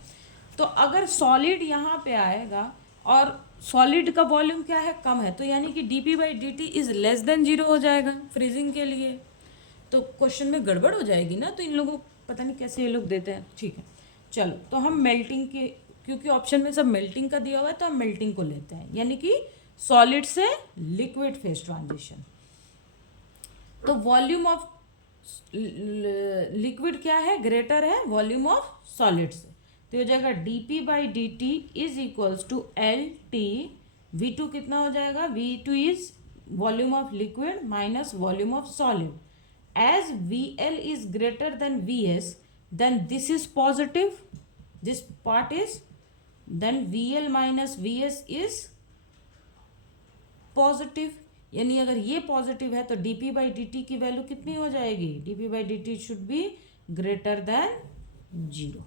तो अगर सॉलिड यहाँ पे आएगा और सॉलिड का वॉल्यूम क्या है, कम है, तो यानी कि dp/dt इज लेस देन 0 हो जाएगा फ्रीजिंग के लिए। तो क्वेश्चन में गड़बड़ हो जाएगी ना, तो इन लोगों पता नहीं कैसे ये लोग देते हैं। ठीक है, चलो, तो हम मेल्टिंग के, क्योंकि ऑप्शन में सब मेल्टिंग का दिया हुआ है तो हम मेल्टिंग को लेते हैं, यानी कि सॉलिड से लिक्विड फेज ट्रांजिशन। तो वॉल्यूम ऑफ लिक्विड क्या है, ग्रेटर है वॉल्यूम ऑफ सॉलिड से, तो हो जाएगा dp/dt is equals to LT। V2 कितना हो जाएगा, V2 is volume of liquid minus volume of solid. As VL is greater than VS, then this is positive, this part is, then VL minus VS is positive। यानी अगर ये positive है तो dp/dt की value कितनी हो जाएगी, dp/dt should be greater than 0।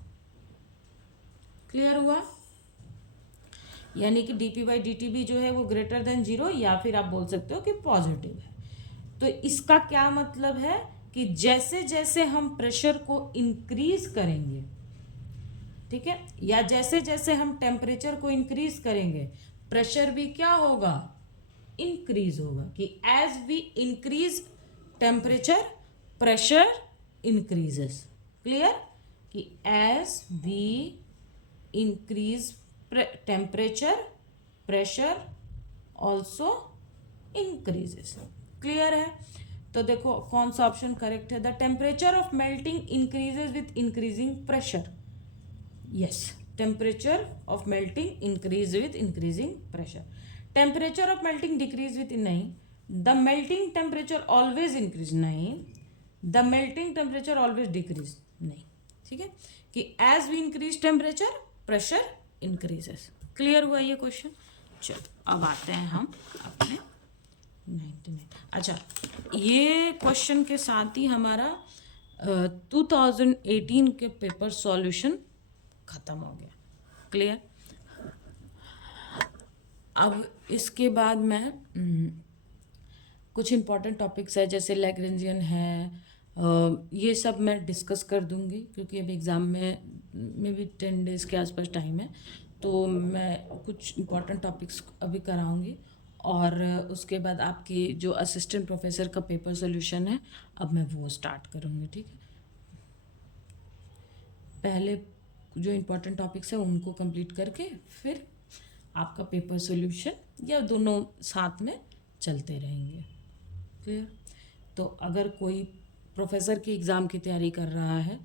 Clear हुआ। यानी कि dp/dt भी जो है वो ग्रेटर देन 0, या फिर आप बोल सकते हो कि पॉजिटिव है। तो इसका क्या मतलब है कि जैसे जैसे हम प्रेशर को इंक्रीज करेंगे, ठीक है, या जैसे जैसे हम टेम्परेचर को इंक्रीज करेंगे, प्रेशर भी क्या होगा, इंक्रीज होगा। कि as we increase temperature, pressure increases. Clear? कि as we increase temperature, pressure also increases. Clear है? तो देखो कौन सा ऑप्शन करेक्ट है। The temperature of melting increases with increasing pressure. Yes, temperature of melting increase with increasing pressure. Temperature of melting decrease with, नहीं। The melting temperature always increase, नहीं। The melting temperature always decrease, नहीं। ठीक है, कि as we increase temperature, pressure increases. Clear हुआ ये question? चलो अब आते हैं हम अपने 99। अच्छा, ये क्वेश्चन के साथ ही हमारा 2018 के पेपर सॉल्यूशन ख़त्म हो गया। क्लियर? अब इसके बाद मैं कुछ इम्पॉर्टेंट टॉपिक्स है जैसे लैग्रेंजियन है, ये सब मैं डिस्कस कर दूंगी, क्योंकि अभी एग्ज़ाम में भी 10 डेज़ के आसपास टाइम है। तो मैं कुछ इम्पॉर्टेंट टॉपिक्स अभी कराऊंगी, और उसके बाद आपकी जो असिस्टेंट प्रोफेसर का पेपर सोल्यूशन है, अब मैं वो स्टार्ट करूँगी। ठीक है, पहले जो इम्पोर्टेंट टॉपिक्स है उनको कंप्लीट करके फिर आपका पेपर सोल्यूशन, या दोनों साथ में चलते रहेंगे। क्लियर? तो अगर कोई प्रोफेसर की एग्ज़ाम की तैयारी कर रहा है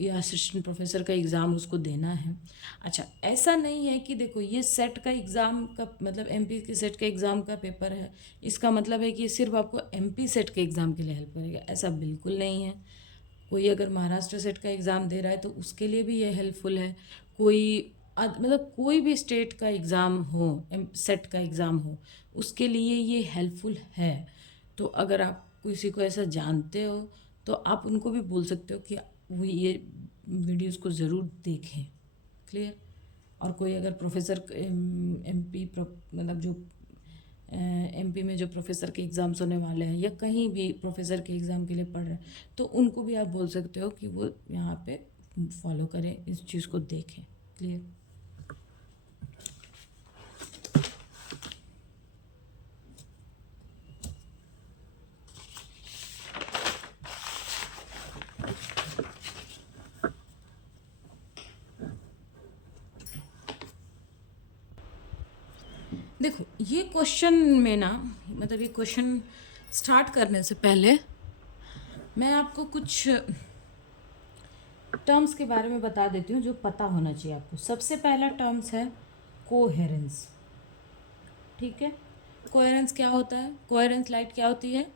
या असिस्टेंट प्रोफेसर का एग्ज़ाम उसको देना है, अच्छा, ऐसा नहीं है कि देखो ये सेट का एग्ज़ाम का मतलब एमपी के सेट के एग्ज़ाम का पेपर है, इसका मतलब है कि सिर्फ आपको एमपी सेट के एग्ज़ाम के लिए हेल्प करेगा, ऐसा बिल्कुल नहीं है। कोई अगर महाराष्ट्र सेट का एग्ज़ाम दे रहा है तो उसके लिए भी ये हेल्पफुल है। कोई मतलब कोई भी स्टेट का एग्ज़ाम हो, सेट का एग्ज़ाम हो, उसके लिए ये हेल्पफुल है। तो अगर आप किसी को ऐसा जानते हो तो आप उनको भी बोल सकते हो कि वो ये वीडियोस को ज़रूर देखें। क्लियर? और कोई अगर प्रोफेसर एमपी मतलब जो एमपी में जो प्रोफेसर के एग्ज़ाम्स होने वाले हैं, या कहीं भी प्रोफेसर के एग्ज़ाम के लिए पढ़ रहे हैं, तो उनको भी आप बोल सकते हो कि वो यहाँ पे फॉलो करें, इस चीज़ को देखें। क्लियर? देखो ये क्वेश्चन में ना, मतलब ये क्वेश्चन स्टार्ट करने से पहले मैं आपको कुछ टर्म्स के बारे में बता देती हूँ जो पता होना चाहिए आपको। सबसे पहला टर्म्स है कोहेरेंस। ठीक है, कोहेरेंस क्या होता है? कोहेरेंस लाइट क्या होती है?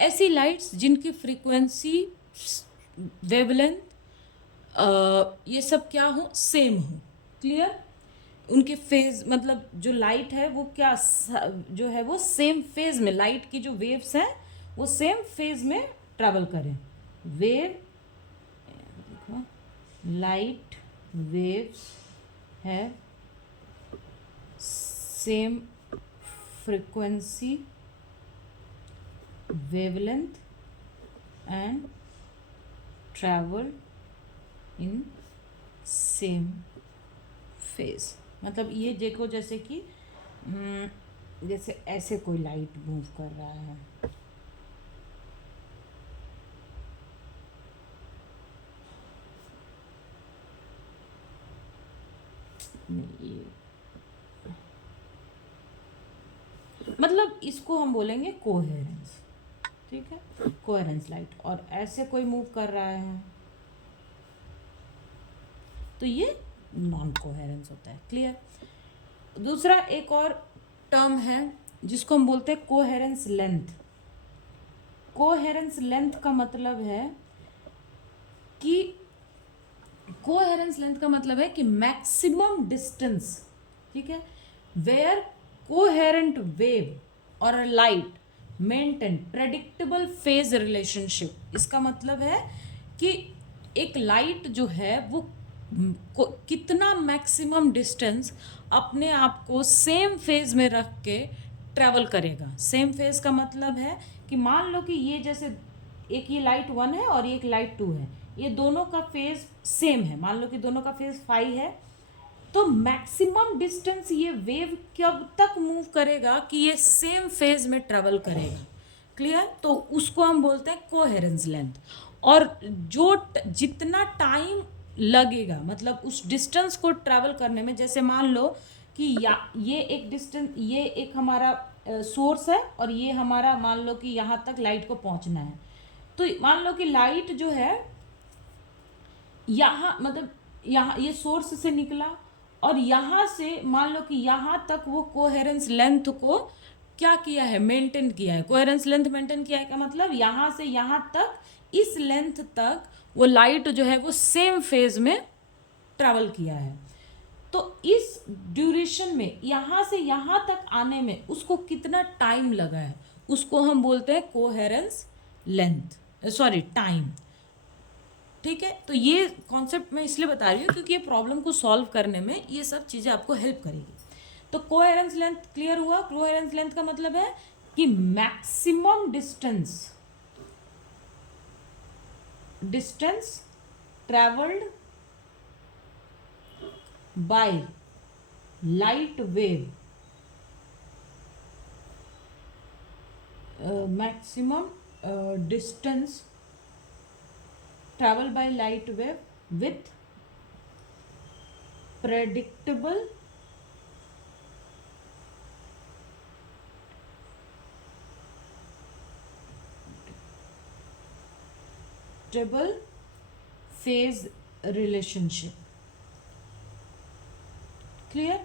ऐसी लाइट्स जिनकी फ्रीक्वेंसी, वेवलेंथ, ये सब क्या हो, सेम हो। क्लियर? उनके फेज, मतलब जो लाइट है वो क्या जो है वो सेम फेज में, लाइट की जो वेव्स हैं वो सेम फेज में ट्रैवल करें। वेव, देखो, लाइट वेव्स है same frequency, wavelength and travel in same phase। मतलब ये देखो जैसे कि जैसे ऐसे कोई लाइट मूव कर रहा है, ये मतलब इसको हम बोलेंगे कोहेरेंस। ठीक है, कोहेरेंस लाइट। और ऐसे कोई मूव कर रहा है तो ये नॉन कोहेरेंस होता है। क्लियर? दूसरा एक और टर्म है जिसको हम बोलते हैं कोहेरेंस लेंथ। कोहेरेंस लेंथ का मतलब है कि कोहेरेंस लेंथ का मतलब है कि मैक्सिमम डिस्टेंस, ठीक है, वेयर कोहेरेंट वेव और light maintain predictable phase relationship. इसका मतलब है कि एक लाइट जो है वो कितना मैक्सिमम डिस्टेंस अपने आप को सेम फेज में रख के ट्रैवल करेगा। सेम फेज का मतलब है कि मान लो कि ये जैसे एक ये लाइट 1 है और एक लाइट 2 है, ये दोनों का फेज सेम है, मान लो कि दोनों का फेज 5 है, तो मैक्सिमम डिस्टेंस ये वेव कब तक मूव करेगा कि ये सेम फेज में ट्रेवल करेगा। क्लियर? तो उसको हम बोलते हैं कोहेरेंस लेंथ। और जो जितना टाइम लगेगा मतलब उस डिस्टेंस को ट्रैवल करने में, जैसे मान लो कि ये एक डिस्टेंस, ये एक हमारा सोर्स है और ये हमारा मान लो कि यहाँ तक लाइट को पहुँचना है, तो मान लो कि लाइट जो है यहाँ मतलब यहाँ ये सोर्स से निकला और यहाँ से मान लो कि यहाँ तक वो कोहेरेंस लेंथ को क्या किया है, मेंटेन किया है। कोहेरेंस लेंथ मेंटेन किया है का मतलब यहाँ से यहाँ तक, इस लेंथ तक वो लाइट जो है वो सेम फेज में ट्रैवल किया है। तो इस ड्यूरेशन में यहाँ से यहाँ तक आने में उसको कितना टाइम लगा है, उसको हम बोलते हैं कोहेरेंस लेंथ, सॉरी टाइम। ठीक है, तो ये कॉन्सेप्ट मैं इसलिए बता रही हूँ क्योंकि ये प्रॉब्लम को सॉल्व करने में ये सब चीज़ें आपको हेल्प करेगी। तो कोहेरेंस लेंथ क्लियर हुआ। कोहेरेंस लेंथ का मतलब है कि maximum distance travelled by light wave, maximum distance travel by light wave with predictable phase relationship। Clear?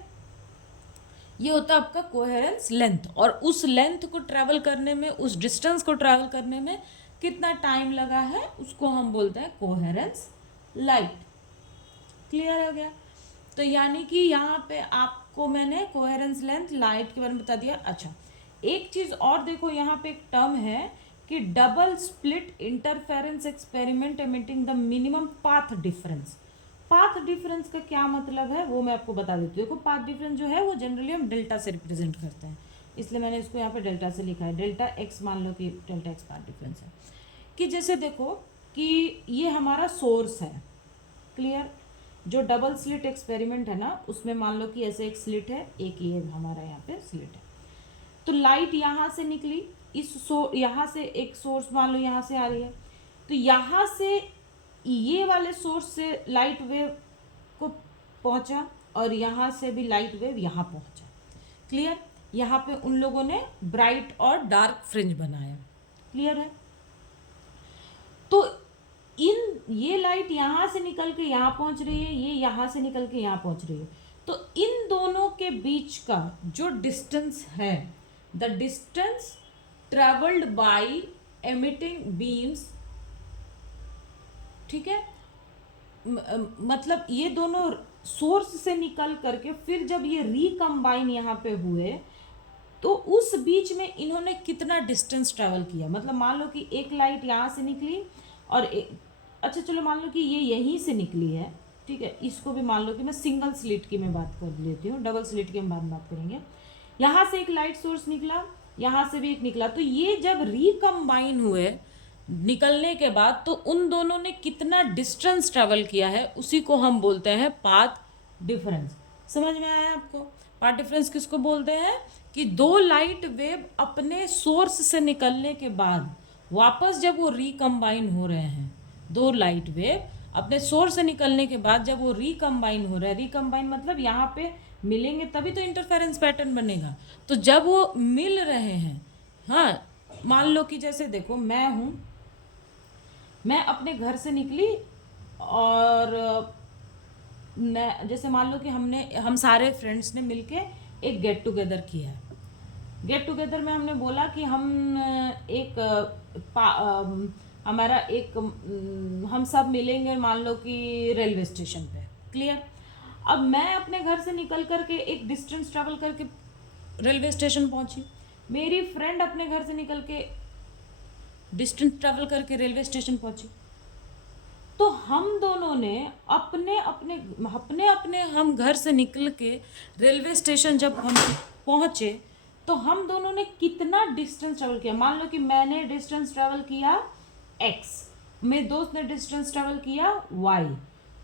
ये होता है आपका कोहेरेंस लेंथ। और उस लेंथ को ट्रैवल करने में, उस डिस्टेंस को ट्रैवल करने में कितना टाइम लगा है उसको हम बोलते हैं कोहेरेंस लाइट। क्लियर हो गया? तो यानी कि यहाँ पे आपको मैंने कोहेरेंस लेंथ लाइट के बारे में बता दिया। अच्छा, एक चीज़ और देखो, यहाँ पे एक टर्म है कि double split interference experiment emitting the minimum path difference. Path difference का क्या मतलब है वो मैं आपको बता देती हूँ। देखो, पाथ डिफरेंस जो है वो जनरली हम डेल्टा से रिप्रेजेंट करते हैं, इसलिए मैंने इसको यहाँ पे डेल्टा से लिखा है। डेल्टा एक्स, मान लो कि डेल्टा एक्स पाथ डिफरेंस है। कि जैसे देखो कि ये हमारा सोर्स है। क्लियर? जो डबल स्लिट एक्सपेरिमेंट है ना, उसमें मान लो कि ऐसे एक स्लिट है, एक ये हमारा यहाँ पे स्लिट है। तो लाइट यहाँ से निकली, यहाँ से एक सोर्स मान लो यहाँ से आ रही है, तो यहाँ से ये वाले सोर्स से लाइट वेव को पहुंचा और यहाँ से भी लाइट वेव यहाँ पहुंचा। क्लियर? यहाँ पे उन लोगों ने ब्राइट और डार्क फ्रिंज बनाया। क्लियर है? तो ये लाइट यहाँ से निकल के यहाँ पहुंच रही है, ये यहाँ से निकल के यहाँ पहुंच रही है। तो इन दोनों के बीच का जो डिस्टेंस है, the distance travelled by emitting beams, ठीक है, मतलब ये दोनों सोर्स से निकल करके फिर जब ये रिकम्बाइन यहाँ पे हुए तो उस बीच में इन्होंने कितना डिस्टेंस ट्रैवल किया। मतलब मान लो कि एक लाइट यहाँ से निकली और अच्छा चलो मान लो कि ये यहीं से निकली है, ठीक है, इसको भी मान लो कि मैं सिंगल स्लिट की मैं बात कर लेती हूँ, डबल स्लिट की हम बाद में बात करेंगे। यहाँ से एक लाइट सोर्स निकला, यहाँ से भी एक निकला, तो ये जब रिकम्बाइन हुए निकलने के बाद तो उन दोनों ने कितना डिस्टेंस ट्रैवल किया है उसी को हम बोलते हैं पाथ डिफरेंस। समझ में आया आपको? पाथ डिफरेंस किसको बोलते हैं? कि दो लाइट वेव अपने सोर्स से निकलने के बाद वापस जब वो रिकम्बाइन हो रहे हैं, दो लाइट वेव अपने सोर्स से निकलने के बाद जब वो रिकम्बाइन हो रहा है, रिकम्बाइन मतलब यहाँ पे मिलेंगे तभी तो इंटरफेरेंस पैटर्न बनेगा। तो जब वो मिल रहे हैं, हाँ, मान लो कि जैसे देखो मैं हूँ, मैं अपने घर से निकली और मैं जैसे मान लो कि हम सारे फ्रेंड्स ने मिलके एक गेट टुगेदर किया है। गेट टुगेदर में हमने बोला कि हम एक हमारा एक हम सब मिलेंगे मान लो कि रेलवे स्टेशन पे। क्लियर? अब मैं अपने घर से निकल करके एक डिस्टेंस ट्रैवल करके रेलवे स्टेशन पहुंची, मेरी फ्रेंड अपने घर से निकल के डिस्टेंस ट्रैवल करके रेलवे स्टेशन पहुंची। तो हम दोनों ने अपने अपने हम घर से निकल के रेलवे स्टेशन जब हम पहुंचे, तो हम दोनों ने कितना डिस्टेंस ट्रेवल किया। मान लो कि मैंने डिस्टेंस ट्रेवल किया x, मेरे दोस्त ने डिस्टेंस ट्रेवल किया y,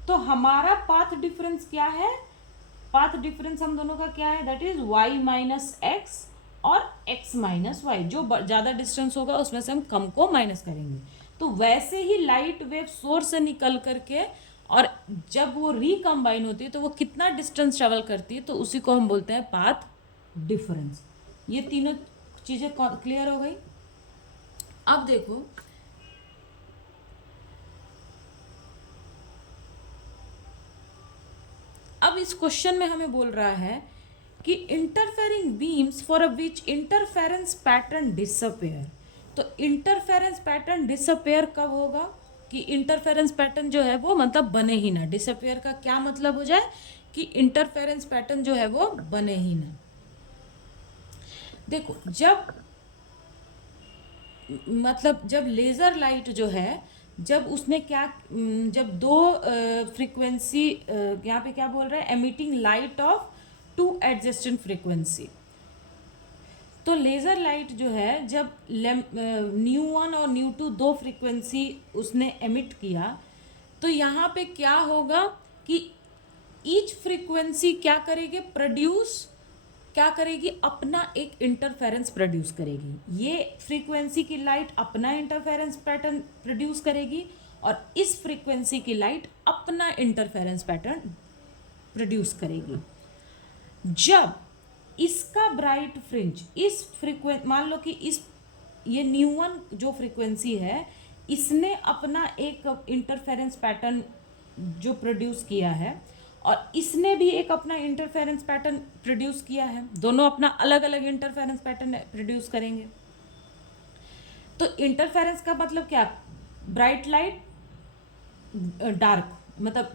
तो हमारा पाथ डिफरेंस क्या है? पाथ डिफरेंस हम दोनों का क्या है? That is y minus x और x माइनस वाई। जो ज़्यादा डिस्टेंस होगा उसमें से हम कम को माइनस करेंगे। तो वैसे ही लाइट वेव सोर्स से निकल करके और जब वो रिकम्बाइन होती है तो वो कितना डिस्टेंस ट्रेवल करती है, तो उसी को हम बोलते हैं पाथ डिफरेंस। ये तीनों चीज़ें क्लियर हो गई। अब देखो, अब इस क्वेश्चन में हमें बोल रहा है कि interfering beams for a which interference pattern disappear. तो इंटरफेरेंस पैटर्न डिसअपेयर कब होगा? कि इंटरफेरेंस पैटर्न जो है वो मतलब बने ही ना। डिसअपेयर का क्या मतलब हो जाए? कि इंटरफेरेंस पैटर्न जो है वो बने ही ना। देखो, जब मतलब जब लेज़र लाइट जो है, जब उसने क्या, जब दो फ्रीक्वेंसी, यहाँ पे क्या बोल रहा है? Emitting light of two adjacent frequency. तो लेज़र लाइट जो है, जब न्यू 1 और न्यू 2 दो फ्रीक्वेंसी उसने एमिट किया, तो यहाँ पे क्या होगा कि ईच फ्रीक्वेंसी क्या करेगी? क्या करेगी? अपना एक इंटरफेरेंस प्रोड्यूस करेगी। ये फ्रीक्वेंसी की लाइट अपना इंटरफेरेंस पैटर्न प्रोड्यूस करेगी और इस फ्रीक्वेंसी की लाइट अपना इंटरफेरेंस पैटर्न प्रोड्यूस करेगी। जब इसका ब्राइट फ्रिंज इस मान लो कि ये न्यू 1 जो फ्रीक्वेंसी है, इसने अपना एक इंटरफेरेंस पैटर्न जो प्रोड्यूस किया है और इसने भी एक अपना इंटरफेरेंस पैटर्न प्रोड्यूस किया है। दोनों अपना अलग अलग इंटरफेरेंस पैटर्न प्रोड्यूस करेंगे। तो इंटरफेरेंस का मतलब क्या? ब्राइट लाइट, डार्क, मतलब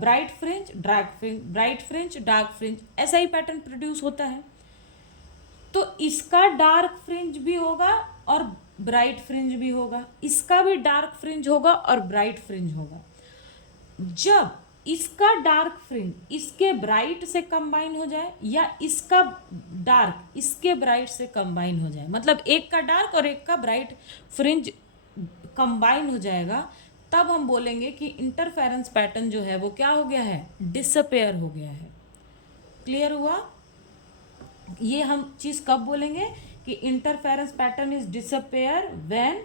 bright fringe, dark fringe, bright fringe, dark fringe, ऐसा ही पैटर्न प्रोड्यूस होता है। तो इसका डार्क फ्रिंज भी होगा और ब्राइट फ्रिंज भी होगा, इसका भी डार्क फ्रिंज होगा और ब्राइट फ्रिंज होगा। जब इसका डार्क फ्रिंज इसके ब्राइट से कंबाइन हो जाए या इसका डार्क इसके ब्राइट से कंबाइन हो जाए, मतलब एक का डार्क और एक का ब्राइट फ्रिंज कंबाइन हो जाएगा, तब हम बोलेंगे कि इंटरफेरेंस पैटर्न जो है वो क्या हो गया है? डिसअपेयर हो गया है। क्लियर हुआ? ये हम चीज कब बोलेंगे कि interference pattern is disappear when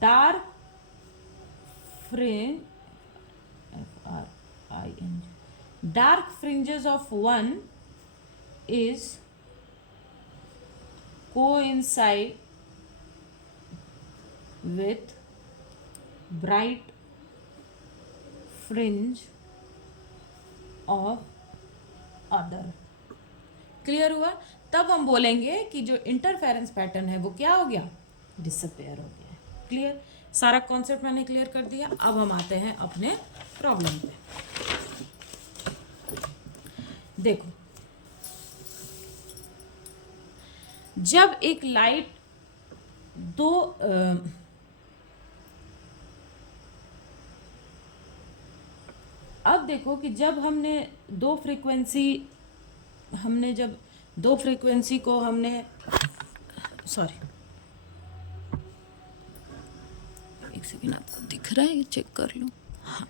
dark fringe, FRING, dark fringes of one is coincide with bright fringe of other। Clear हुआ? तब हम बोलेंगे कि जो इंटरफेरेंस पैटर्न है वो क्या हो गया? डिसअपेयर हो गया। क्लियर? सारा कॉन्सेप्ट मैंने क्लियर कर दिया। अब हम आते हैं अपने प्रॉब्लम पे। देखो, जब एक लाइट दो अब देखो कि जब जब दो फ्रीक्वेंसी को हमने सॉरी, एक सेकेंड, आपको दिख रहा है? ये चेक कर लो। हाँ,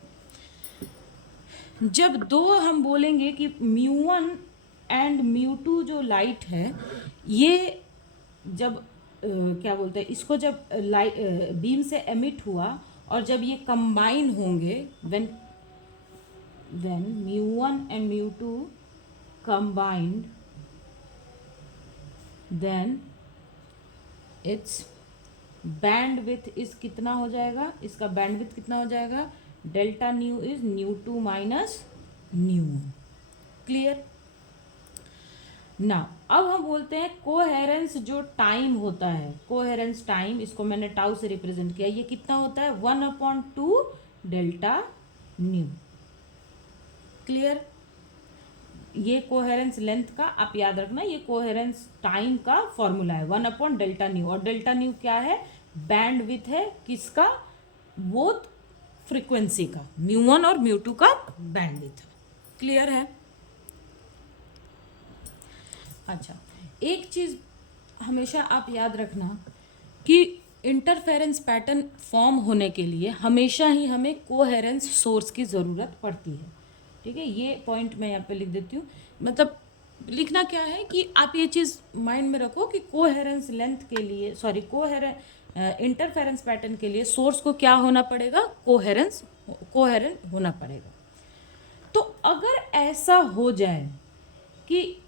जब दो हम बोलेंगे कि μ1 एंड μ2 जो लाइट है, ये जब क्या बोलते हैं इसको, जब लाइट बीम से एमिट हुआ और जब ये कंबाइन होंगे, when μ1 and μ2 combined, then its bandwidth is कितना हो जाएगा? इसका बैंडविथ कितना हो जाएगा? Delta nu is nu 2 minus nu 1। Clear? ना अब हम बोलते हैं कोहेरेंस जो टाइम होता है, कोहेरेंस टाइम, इसको मैंने टाउ से रिप्रेजेंट किया, ये कितना होता है? 1/2 डेल्टा न्यू। क्लियर? ये कोहेरेंस लेंथ का आप याद रखना, ये कोहेरेंस टाइम का फॉर्मूला है 1/डेल्टा न्यू, और डेल्टा न्यू क्या है? बैंडविड्थ है किसका, वो फ्रीक्वेंसी का, μ1 और μ2 का बैंडविड्थ। क्लियर है? अच्छा, एक चीज़ हमेशा आप याद रखना कि इंटरफेरेंस पैटर्न फॉर्म होने के लिए हमेशा ही हमें कोहेरेंस सोर्स की ज़रूरत पड़ती है। ठीक है, ये पॉइंट मैं यहाँ पे लिख देती हूँ। मतलब लिखना क्या है कि आप ये चीज़ माइंड में रखो कि कोहेरेंस लेंथ के लिए, सॉरी इंटरफेरेंस पैटर्न के लिए सोर्स को क्या होना पड़ेगा, कोहेरेंट होना पड़ेगा। तो अगर ऐसा हो जाए कि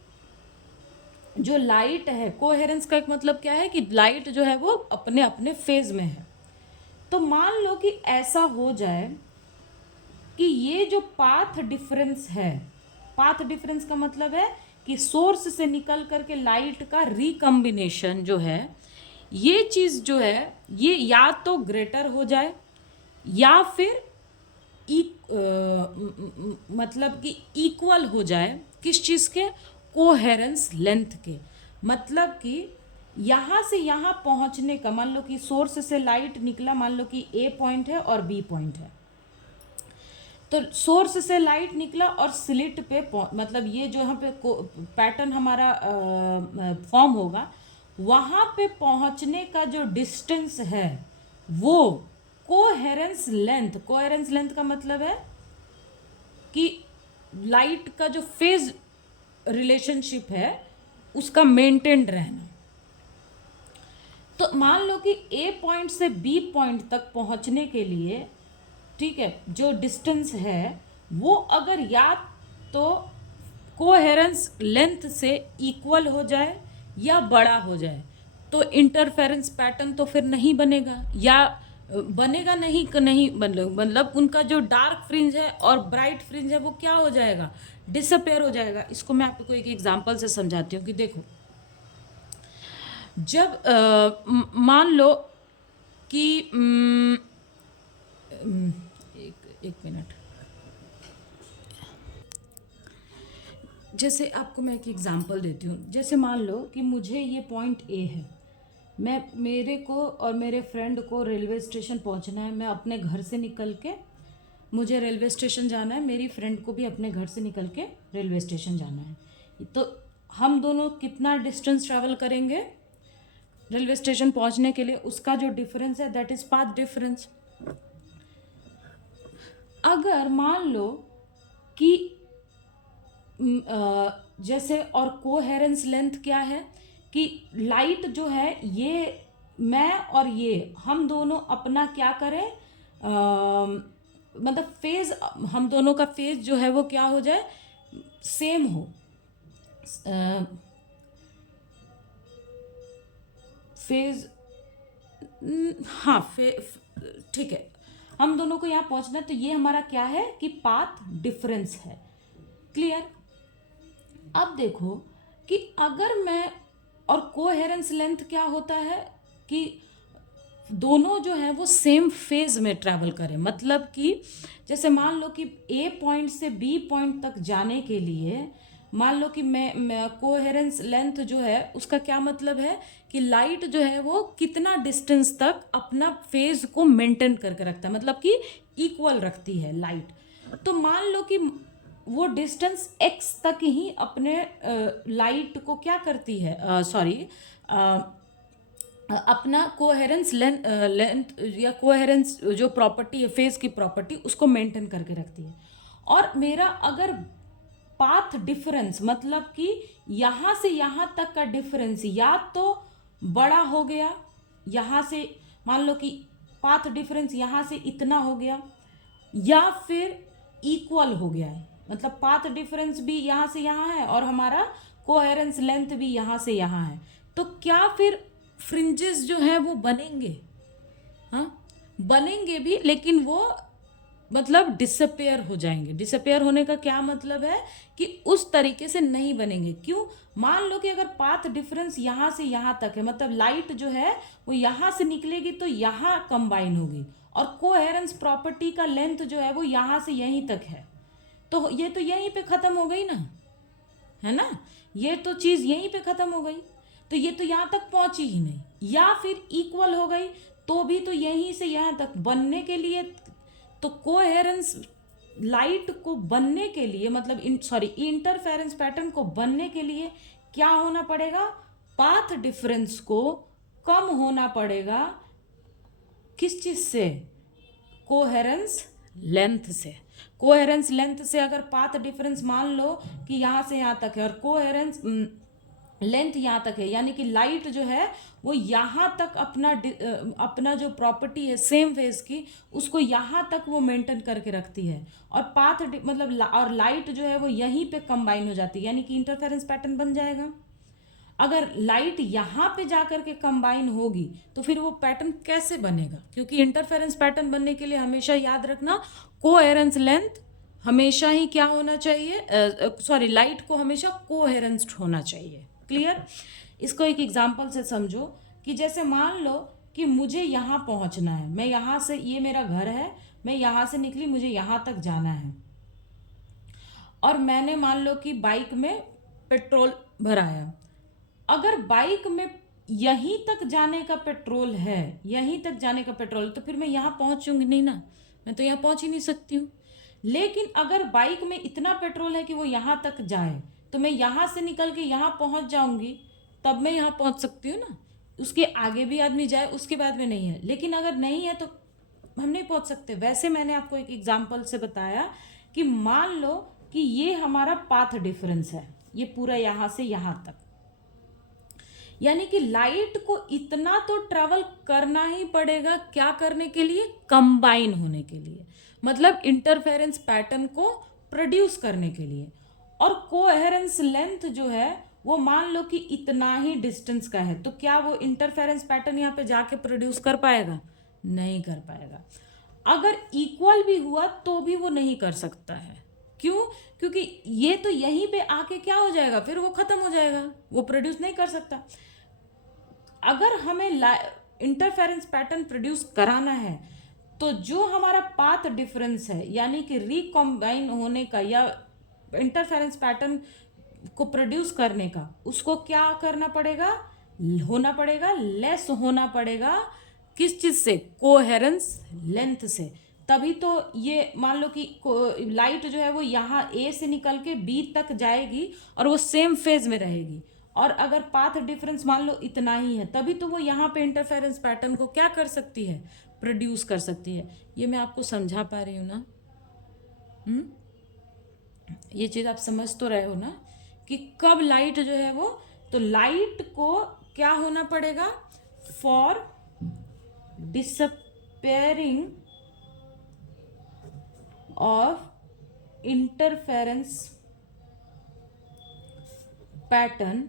जो लाइट है, कोहेरेंस का एक मतलब क्या है कि लाइट जो है वो अपने अपने फेज में है, तो मान लो कि ऐसा हो जाए कि ये जो पाथ डिफरेंस है, पाथ डिफरेंस का मतलब है कि सोर्स से निकल करके लाइट का रिकम्बिनेशन जो है, ये चीज़ जो है ये या तो ग्रेटर हो जाए या फिर मतलब कि इक्वल हो जाए किस चीज़ के, कोहेरेंस लेंथ के। मतलब कि यहाँ से यहाँ पहुँचने का, मान लो कि सोर्स से लाइट निकला, मान लो कि ए पॉइंट है और बी पॉइंट है, तो सोर्स से लाइट निकला और स्लिट पे मतलब ये जो यहाँ पे पैटर्न हमारा फॉर्म होगा, वहाँ पे पहुँचने का जो डिस्टेंस है वो कोहेरेंस लेंथ का मतलब है कि लाइट का जो फेज रिलेशनशिप है उसका मेंटेन्ड रहना। तो मान लो कि ए पॉइंट से बी पॉइंट तक पहुंचने के लिए, ठीक है, जो डिस्टेंस है वो अगर या तो कोहेरेंस लेंथ से इक्वल हो जाए या बड़ा हो जाए, तो इंटरफेरेंस पैटर्न तो फिर नहीं बनेगा, या बनेगा नहीं मतलब उनका जो डार्क फ्रिंज है और ब्राइट फ्रिंज है वो क्या हो जाएगा, डिसअपेयर हो जाएगा। इसको मैं आपको एक एग्जांपल से समझाती हूँ कि देखो, जब मान लो कि एक मिनट, जैसे आपको मैं एक एग्जांपल देती हूँ। जैसे मान लो कि मुझे ये पॉइंट ए है, मेरे को और मेरे फ्रेंड को रेलवे स्टेशन पहुँचना है। मैं अपने घर से निकल के, मुझे रेलवे स्टेशन जाना है, मेरी फ्रेंड को भी अपने घर से निकल के रेलवे स्टेशन जाना है। तो हम दोनों कितना डिस्टेंस ट्रैवल करेंगे रेलवे स्टेशन पहुँचने के लिए, उसका जो डिफरेंस है दैट इज़ पाथ डिफरेंस। अगर मान लो कि जैसे, और कोहेरेंस लेंथ क्या है कि लाइट जो है, ये मैं और ये हम दोनों अपना क्या करें, मतलब फेज, हम दोनों का फेज जो है वो क्या हो जाए, सेम हो, फेज, हाँ ठीक है, हम दोनों को यहाँ पहुँचना है, तो ये हमारा क्या है कि पाथ डिफरेंस है। क्लियर? अब देखो कि अगर मैं, और कोहेरेंस लेंथ क्या होता है कि दोनों जो है वो सेम फेज में ट्रैवल करें। मतलब कि जैसे मान लो कि ए पॉइंट से बी पॉइंट तक जाने के लिए, मान लो कि मैं कोहेरेंस लेंथ जो है उसका क्या मतलब है कि लाइट जो है वो कितना डिस्टेंस तक अपना फेज को मेंटेन करके रखता है, मतलब कि इक्वल रखती है लाइट। तो मान लो कि वो डिस्टेंस x तक ही अपने लाइट को क्या करती है, अपना कोहेरेंस लेंथ या कोहेरेंस जो प्रॉपर्टी है, फेज की प्रॉपर्टी, उसको मेंटेन करके रखती है। और मेरा अगर पाथ डिफरेंस, मतलब कि यहाँ से यहाँ तक का डिफरेंस या तो बड़ा हो गया, यहाँ से मान लो कि पाथ डिफरेंस यहाँ से इतना हो गया, या फिर इक्वल हो गया है, मतलब पाथ डिफरेंस भी यहाँ से यहाँ है और हमारा कोहेरेंस लेंथ भी यहाँ से यहाँ है, तो क्या फिर फ्रिंजेस जो हैं वो बनेंगे? हाँ, बनेंगे भी, लेकिन वो मतलब डिसअपेयर हो जाएंगे। डिसअपेयर होने का क्या मतलब है कि उस तरीके से नहीं बनेंगे। क्यों? मान लो कि अगर पाथ डिफरेंस यहाँ से यहाँ तक है, मतलब लाइट जो है वो यहाँ से निकलेगी तो यहाँ कंबाइन होगी, और कोहेरेंस प्रॉपर्टी का लेंथ जो है वो यहाँ से यहीं तक है, तो ये तो यहीं पे ख़त्म हो गई ना, है ना, ये तो चीज़ यहीं पे ख़त्म हो गई, तो ये तो यहाँ तक पहुँची ही नहीं। या फिर इक्वल हो गई, तो भी तो यहीं से यहाँ तक बनने के लिए, तो कोहेरेंस लाइट को बनने के लिए, मतलब इंटरफेरेंस पैटर्न को बनने के लिए क्या होना पड़ेगा, पाथ डिफरेंस को कम होना पड़ेगा। किस चीज से, कोहेरेंस लेंथ से। कोहेरेंस लेंथ से अगर पाथ डिफरेंस मान लो कि यहाँ से यहाँ तक है और कोहेरेंस लेंथ यहाँ तक है, यानी कि लाइट जो है वो यहाँ तक अपना जो प्रॉपर्टी है सेम फेज की, उसको यहाँ तक वो मेंटेन करके रखती है, और पाथ मतलब और लाइट जो है वो यहीं पे कंबाइन हो जाती है, यानी कि इंटरफेरेंस पैटर्न बन जाएगा। अगर लाइट यहाँ पे जाकर के कंबाइन होगी तो फिर वो पैटर्न कैसे बनेगा, क्योंकि इंटरफेरेंस पैटर्न बनने के लिए हमेशा याद रखना कोहेरेंस लेंथ हमेशा ही क्या होना चाहिए, लाइट को हमेशा कोहेरेंस होना चाहिए। क्लियर। इसको एक एग्जांपल से समझो कि जैसे मान लो कि मुझे यहाँ पहुँचना है, मैं यहाँ से, ये मेरा घर है, मैं यहाँ से निकली, मुझे यहाँ तक जाना है, और मैंने मान लो कि बाइक में पेट्रोल भराया। अगर बाइक में यहीं तक जाने का पेट्रोल है, यहीं तक जाने का पेट्रोल, तो फिर मैं यहाँ पहुँचूंगी नहीं ना, मैं तो यहाँ पहुँच ही नहीं सकती हूँ। लेकिन अगर बाइक में इतना पेट्रोल है कि वो यहाँ तक जाए, तो मैं यहाँ से निकल के यहाँ पहुँच जाऊँगी, तब मैं यहाँ पहुँच सकती हूँ ना। उसके आगे भी आदमी जाए, उसके बाद में नहीं है, लेकिन अगर नहीं है तो हम नहीं पहुँच सकते। वैसे मैंने आपको एक एग्जाम्पल से बताया कि मान लो कि ये हमारा पाथ डिफरेंस है, ये पूरा यहाँ से यहाँ तक, यानी कि लाइट को इतना तो ट्रेवल करना ही पड़ेगा, क्या करने के लिए, कंबाइन होने के लिए, मतलब इंटरफेरेंस पैटर्न को प्रोड्यूस करने के लिए। और कोहेरेंस लेंथ जो है वो मान लो कि इतना ही डिस्टेंस का है, तो क्या वो इंटरफेरेंस पैटर्न यहाँ पे जाके प्रोड्यूस कर पाएगा, नहीं कर पाएगा। अगर इक्वल भी हुआ तो भी वो नहीं कर सकता है। क्यों, क्योंकि ये तो यहीं पे आके क्या हो जाएगा, फिर वो खत्म हो जाएगा, वो प्रोड्यूस नहीं कर सकता। अगर हमें इंटरफेरेंस पैटर्न प्रोड्यूस कराना है तो जो हमारा पाथ डिफरेंस है, यानी कि रिकॉम्बाइन होने का या इंटरफेरेंस पैटर्न को प्रोड्यूस करने का, उसको क्या करना पड़ेगा, होना पड़ेगा, लेस होना पड़ेगा। किस चीज से, कोहेरेंस लेंथ से। तभी तो ये मान लो कि लाइट जो है वो यहाँ ए से निकल के बी तक जाएगी और वो सेम फेज में रहेगी, और अगर पाथ डिफरेंस मान लो इतना ही है, तभी तो वो यहाँ पे इंटरफेरेंस पैटर्न को क्या कर सकती है, प्रोड्यूस कर सकती है। ये मैं आपको समझा पा रही हूँ ना। ये चीज़ आप समझ तो रहे हो ना कि कब लाइट जो है वो, तो लाइट को क्या होना पड़ेगा, for disappearing of interference pattern,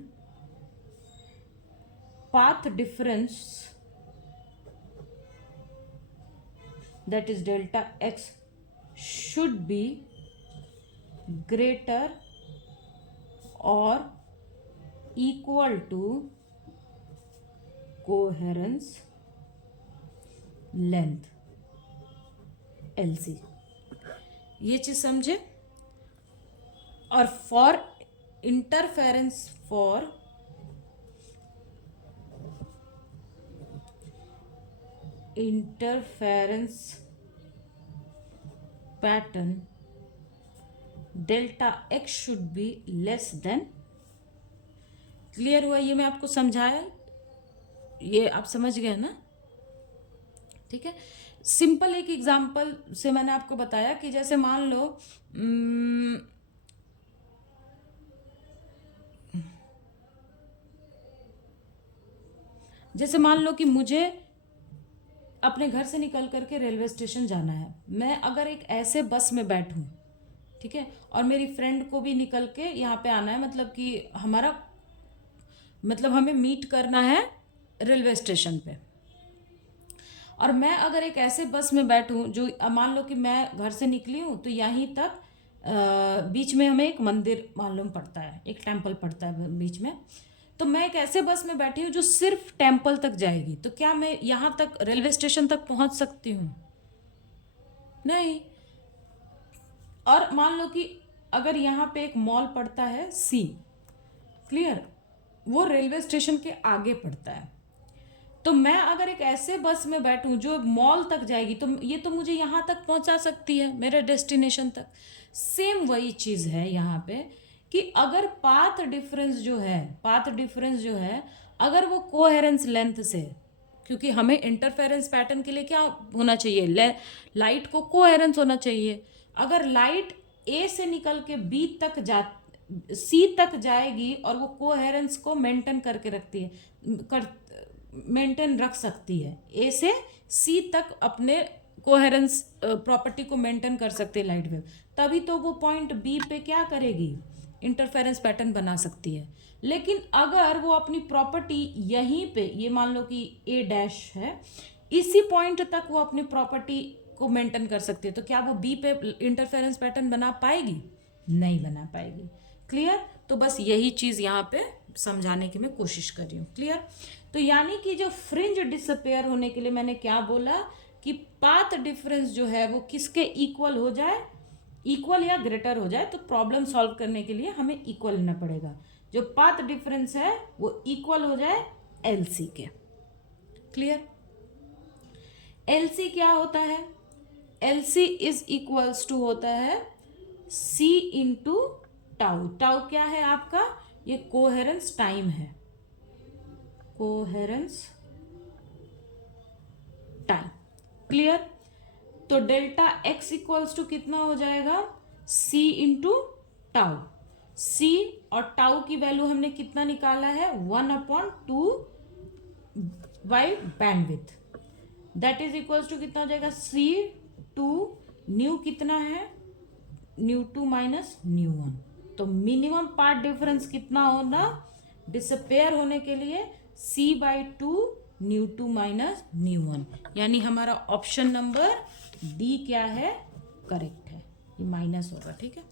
path difference, that is delta x, should be greater or equal to coherence length, LC। ये चीज समझे। और for interference, for interference pattern delta x should be less than. Clear हुआ, ये मैं आपको समझाया, ये आप समझ गए ना। ठीक है, सिंपल एक एग्जांपल से मैंने आपको बताया कि जैसे मान लो कि मुझे अपने घर से निकल करके रेलवे स्टेशन जाना है। मैं अगर एक ऐसे बस में बैठूं, ठीक है, और मेरी फ्रेंड को भी निकल के यहाँ पे आना है, मतलब कि हमें मीट करना है रेलवे स्टेशन पे, और मैं अगर एक ऐसे बस में बैठूं जो, मान लो कि मैं घर से निकली हूँ तो यहीं तक बीच में हमें एक मंदिर मालूम पड़ता है, एक टेम्पल पड़ता है बीच में, तो मैं एक ऐसे बस में बैठी हूँ जो सिर्फ टेम्पल तक जाएगी, तो क्या मैं यहाँ तक रेलवे स्टेशन तक पहुँच सकती हूँ, नहीं। और मान लो कि अगर यहाँ पे एक मॉल पड़ता है सी, क्लियर, वो रेलवे स्टेशन के आगे पड़ता है, तो मैं अगर एक ऐसे बस में बैठूं जो मॉल तक जाएगी तो ये तो मुझे यहाँ तक पहुँचा सकती है, मेरे डेस्टिनेशन तक। सेम वही चीज़ है यहाँ पे कि अगर पाथ डिफरेंस जो है अगर वो कोहेरेंस लेंथ से, क्योंकि हमें इंटरफेरेंस पैटर्न के लिए क्या होना चाहिए, लाइट को कोहेरेंस होना चाहिए। अगर लाइट ए से निकल के बी तक सी तक जाएगी और वो कोहेरेंस को मेंटेन करके रखती है, मेंटेन रख सकती है, ए से सी तक अपने कोहेरेंस प्रॉपर्टी को मेंटेन कर सकते हैं लाइट वेव, तभी तो वो पॉइंट बी पे क्या करेगी, इंटरफेरेंस पैटर्न बना सकती है। लेकिन अगर वो अपनी प्रॉपर्टी यहीं पे, ये मान लो कि ए डैश है, इसी पॉइंट तक वो अपनी प्रॉपर्टी को मेंटेन कर सकती है, तो क्या वो बी पे इंटरफेरेंस पैटर्न बना पाएगी? नहीं बना पाएगी। क्लियर? तो बस यही चीज़ यहाँ पे समझाने की मैं कोशिश कर रही हूँ। क्लियर? तो यानी कि जो फ्रिंज डिसअपेयर होने के लिए मैंने क्या बोला कि पाथ डिफरेंस जो है वो किसके इक्वल हो जाए, इक्वल या ग्रेटर हो जाए। तो प्रॉब्लम सॉल्व करने के लिए हमें इक्वल लेना पड़ेगा, जो पाथ डिफरेंस है वो इक्वल हो जाए एलसी के। क्लियर? एलसी क्या होता है? एलसी इज इक्वल्स टू होता है सी इंटू टाउ। टाउ क्या है आपका? ये कोहेरेंस टाइम है, कोहेरेंस टाइम। क्लियर? तो डेल्टा एक्स इक्वल्स टू कितना हो जाएगा? सी इंटू टाउ। सी और टाउ की वैल्यू हमने कितना निकाला है? 1/2 by bandwidth, that is equals to कितना हो जाएगा? सी टू न्यू कितना है? Nu two minus nu one. तो मिनिमम पार्ट डिफरेंस कितना होना डिसअपेयर होने के लिए? C by two nu two minus nu one. यानी हमारा ऑप्शन नंबर डी क्या है? करेक्ट है। ये माइनस होगा, ठीक है।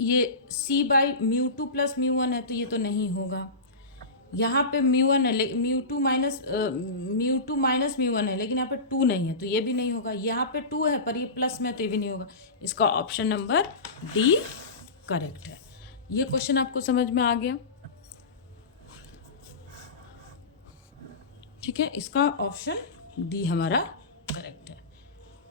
ये C by mu two plus mu one है तो ये तो नहीं होगा। यहाँ पे म्यू वन है, mu two minus mu one है, लेकिन यहाँ पे टू नहीं है तो ये भी नहीं होगा। यहाँ पे टू है पर ये प्लस में तो ये भी नहीं होगा। इसका ऑप्शन नंबर डी करेक्ट है। ये क्वेश्चन आपको समझ में आ गया? ठीक है, इसका ऑप्शन डी हमारा करेक्ट है।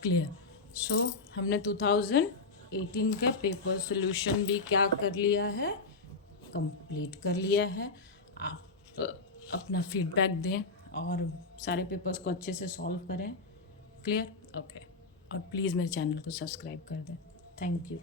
क्लियर? सो हमने 2018 का पेपर सोल्यूशन भी क्या कर लिया है? कंप्लीट कर लिया है। आप अपना फीडबैक दें और सारे पेपर्स को अच्छे से सॉल्व करें। क्लियर? ओके। और प्लीज़ मेरे चैनल को सब्सक्राइब कर दें। Thank you.